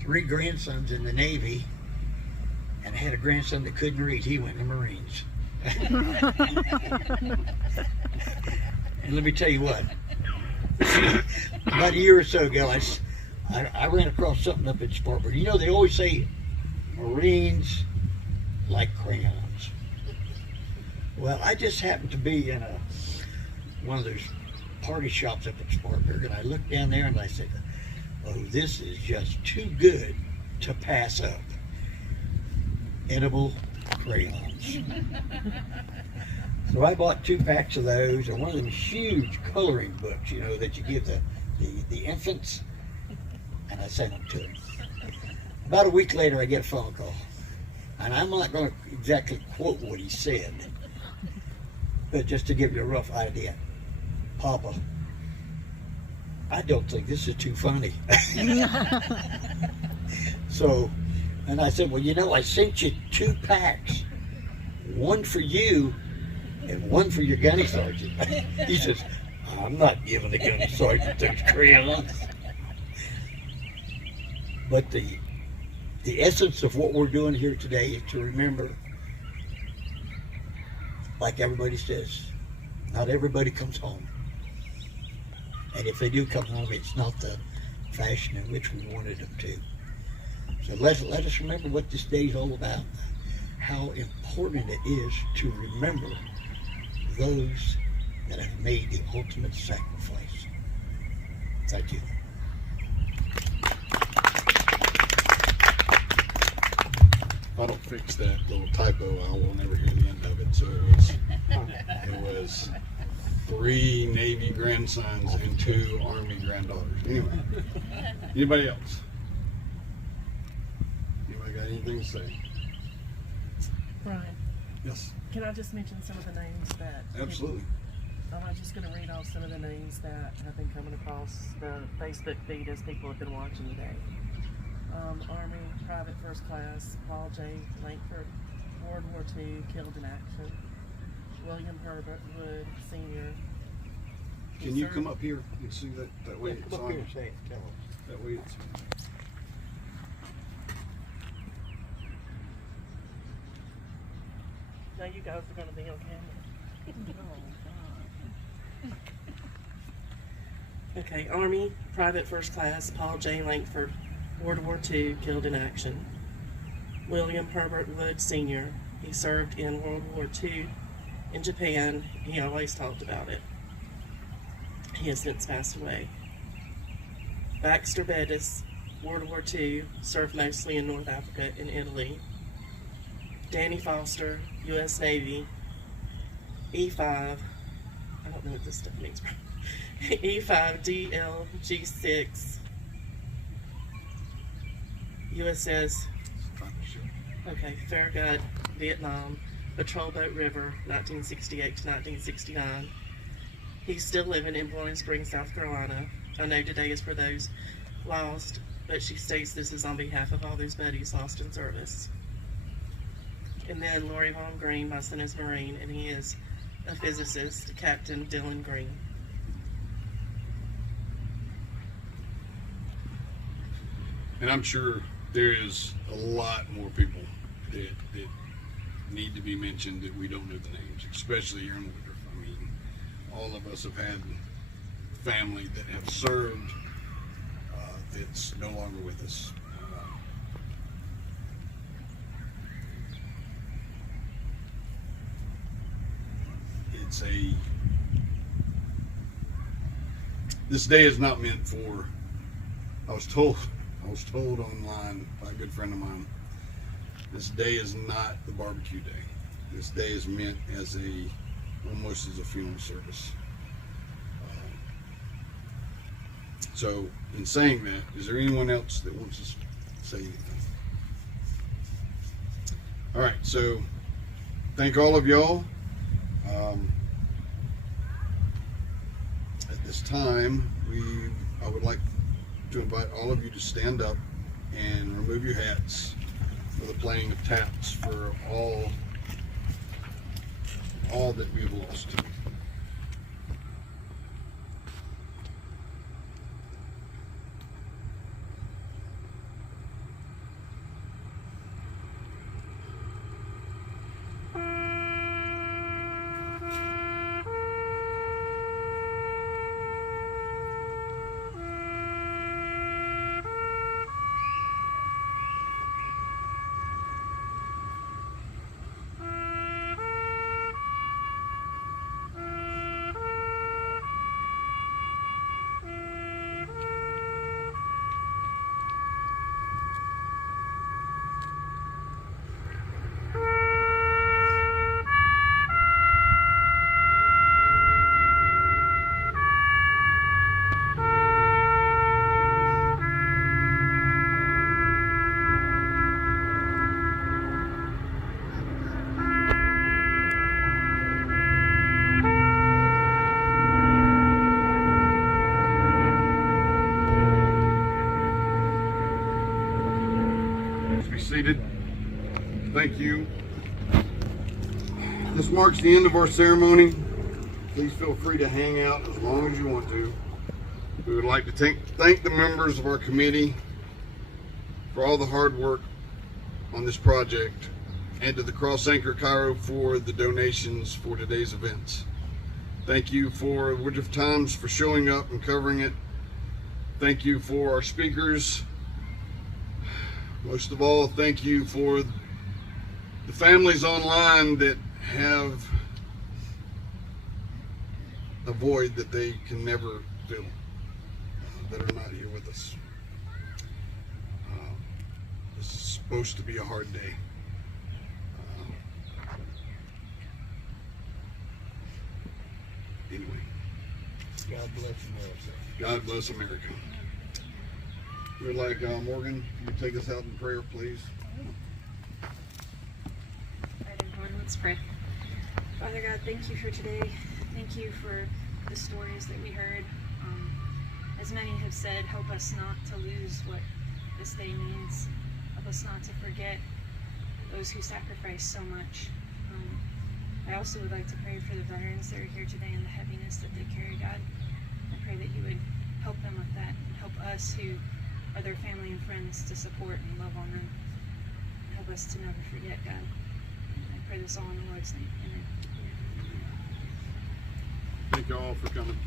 3 grandsons in the Navy, and I had a grandson that couldn't read. He went in the Marines. And let me tell you what, about a year or so ago, I ran across something up in Spartanburg. You know, they always say Marines like crayons. Well, I just happened to be in one of those party shops up in Spartanburg, and I looked down there and I said, oh, this is just too good to pass up. Edible crayons. So I bought 2 packs of those, and one of them huge coloring books, you know, that you give the infants, and I sent them to them. About a week later, I get a phone call, and I'm not going to exactly quote what he said, but just to give you a rough idea. Papa, I don't think this is too funny. So, and I said, well, you know, I sent you 2 packs, one for you and one for your gunny sergeant. He says, I'm not giving the gunny sergeant those crayons. But the essence of what we're doing here today is to remember, like everybody says, not everybody comes home. And if they do come home, it's not the fashion in which we wanted them to. So let us remember what this day is all about, how important it is to remember those that have made the ultimate sacrifice. Thank you. If I don't fix that little typo, I will never hear the end of it. So it was 3 Navy grandsons and 2 Army granddaughters. Anyway, anybody else? Anybody got anything to say? Brian, Yes, can I just mention some of the names that... absolutely. I'm just going to read off some of the names that have been coming across the Facebook feed as people have been watching today. Army Private First Class Paul J. Lankford, World War II, killed in action. William Herbert Wood, Sr. Can you come up here and see that? That way Yeah, it's come up on. here and say it, tell us. That way it's. Now you guys are going to be on camera. Okay, Army Private First Class Paul J. Langford, World War II, killed in action. William Herbert Wood, Sr. He served in World War II in Japan. He always talked about it. He has since passed away. Baxter Bettis, World War II, served mostly in North Africa and Italy. Danny Foster, U.S. Navy, E5, I don't know what this stuff means, E5DLG6, USS, okay, Farragut, Vietnam, Patrol Boat River, 1968 to 1969. He's still living in Boiling Springs, South Carolina. I know today is for those lost, but she states this is on behalf of all those buddies lost in service. And then Lori Von Green, my son is Marine, and he is a physicist, Captain Dylan Green. And I'm sure there is a lot more people that need to be mentioned that we don't know the names, especially here in Woodruff. I mean, all of us have had family that have served that's no longer with us. This day is not meant for, I was told online by a good friend of mine, this day is not the barbecue day. This day is meant as almost as a funeral service. So in saying that, is there anyone else that wants to say anything? All right, so thank all of y'all. At this time, I would like to invite all of you to stand up and remove your hats for the playing of taps for all that we have lost. Seated. Thank you. This marks the end of our ceremony. Please feel free to hang out as long as you want to. We would like to thank the members of our committee for all the hard work on this project, and to the Cross Anchor Cairo for the donations for today's events. Thank you for Woodruff Times for showing up and covering it. Thank you for our speakers. Most of all, thank you for the families online that have a void that they can never fill, that are not here with us. This is supposed to be a hard day. Anyway. God bless America. God bless America. We'd like Morgan, you take us out in prayer, please. All right, everyone, let's pray. Father God, thank you for today. Thank you for the stories that we heard. As many have said, help us not to lose what this day means. Help us not to forget those who sacrificed so much. I also would like to pray for the veterans that are here today and the heaviness that they carry, God. I pray that you would help them with that and help us who are their family and friends to support and love on them. Help us to never forget, God. I pray this all in the Lord's name. Amen. Thank you all for coming.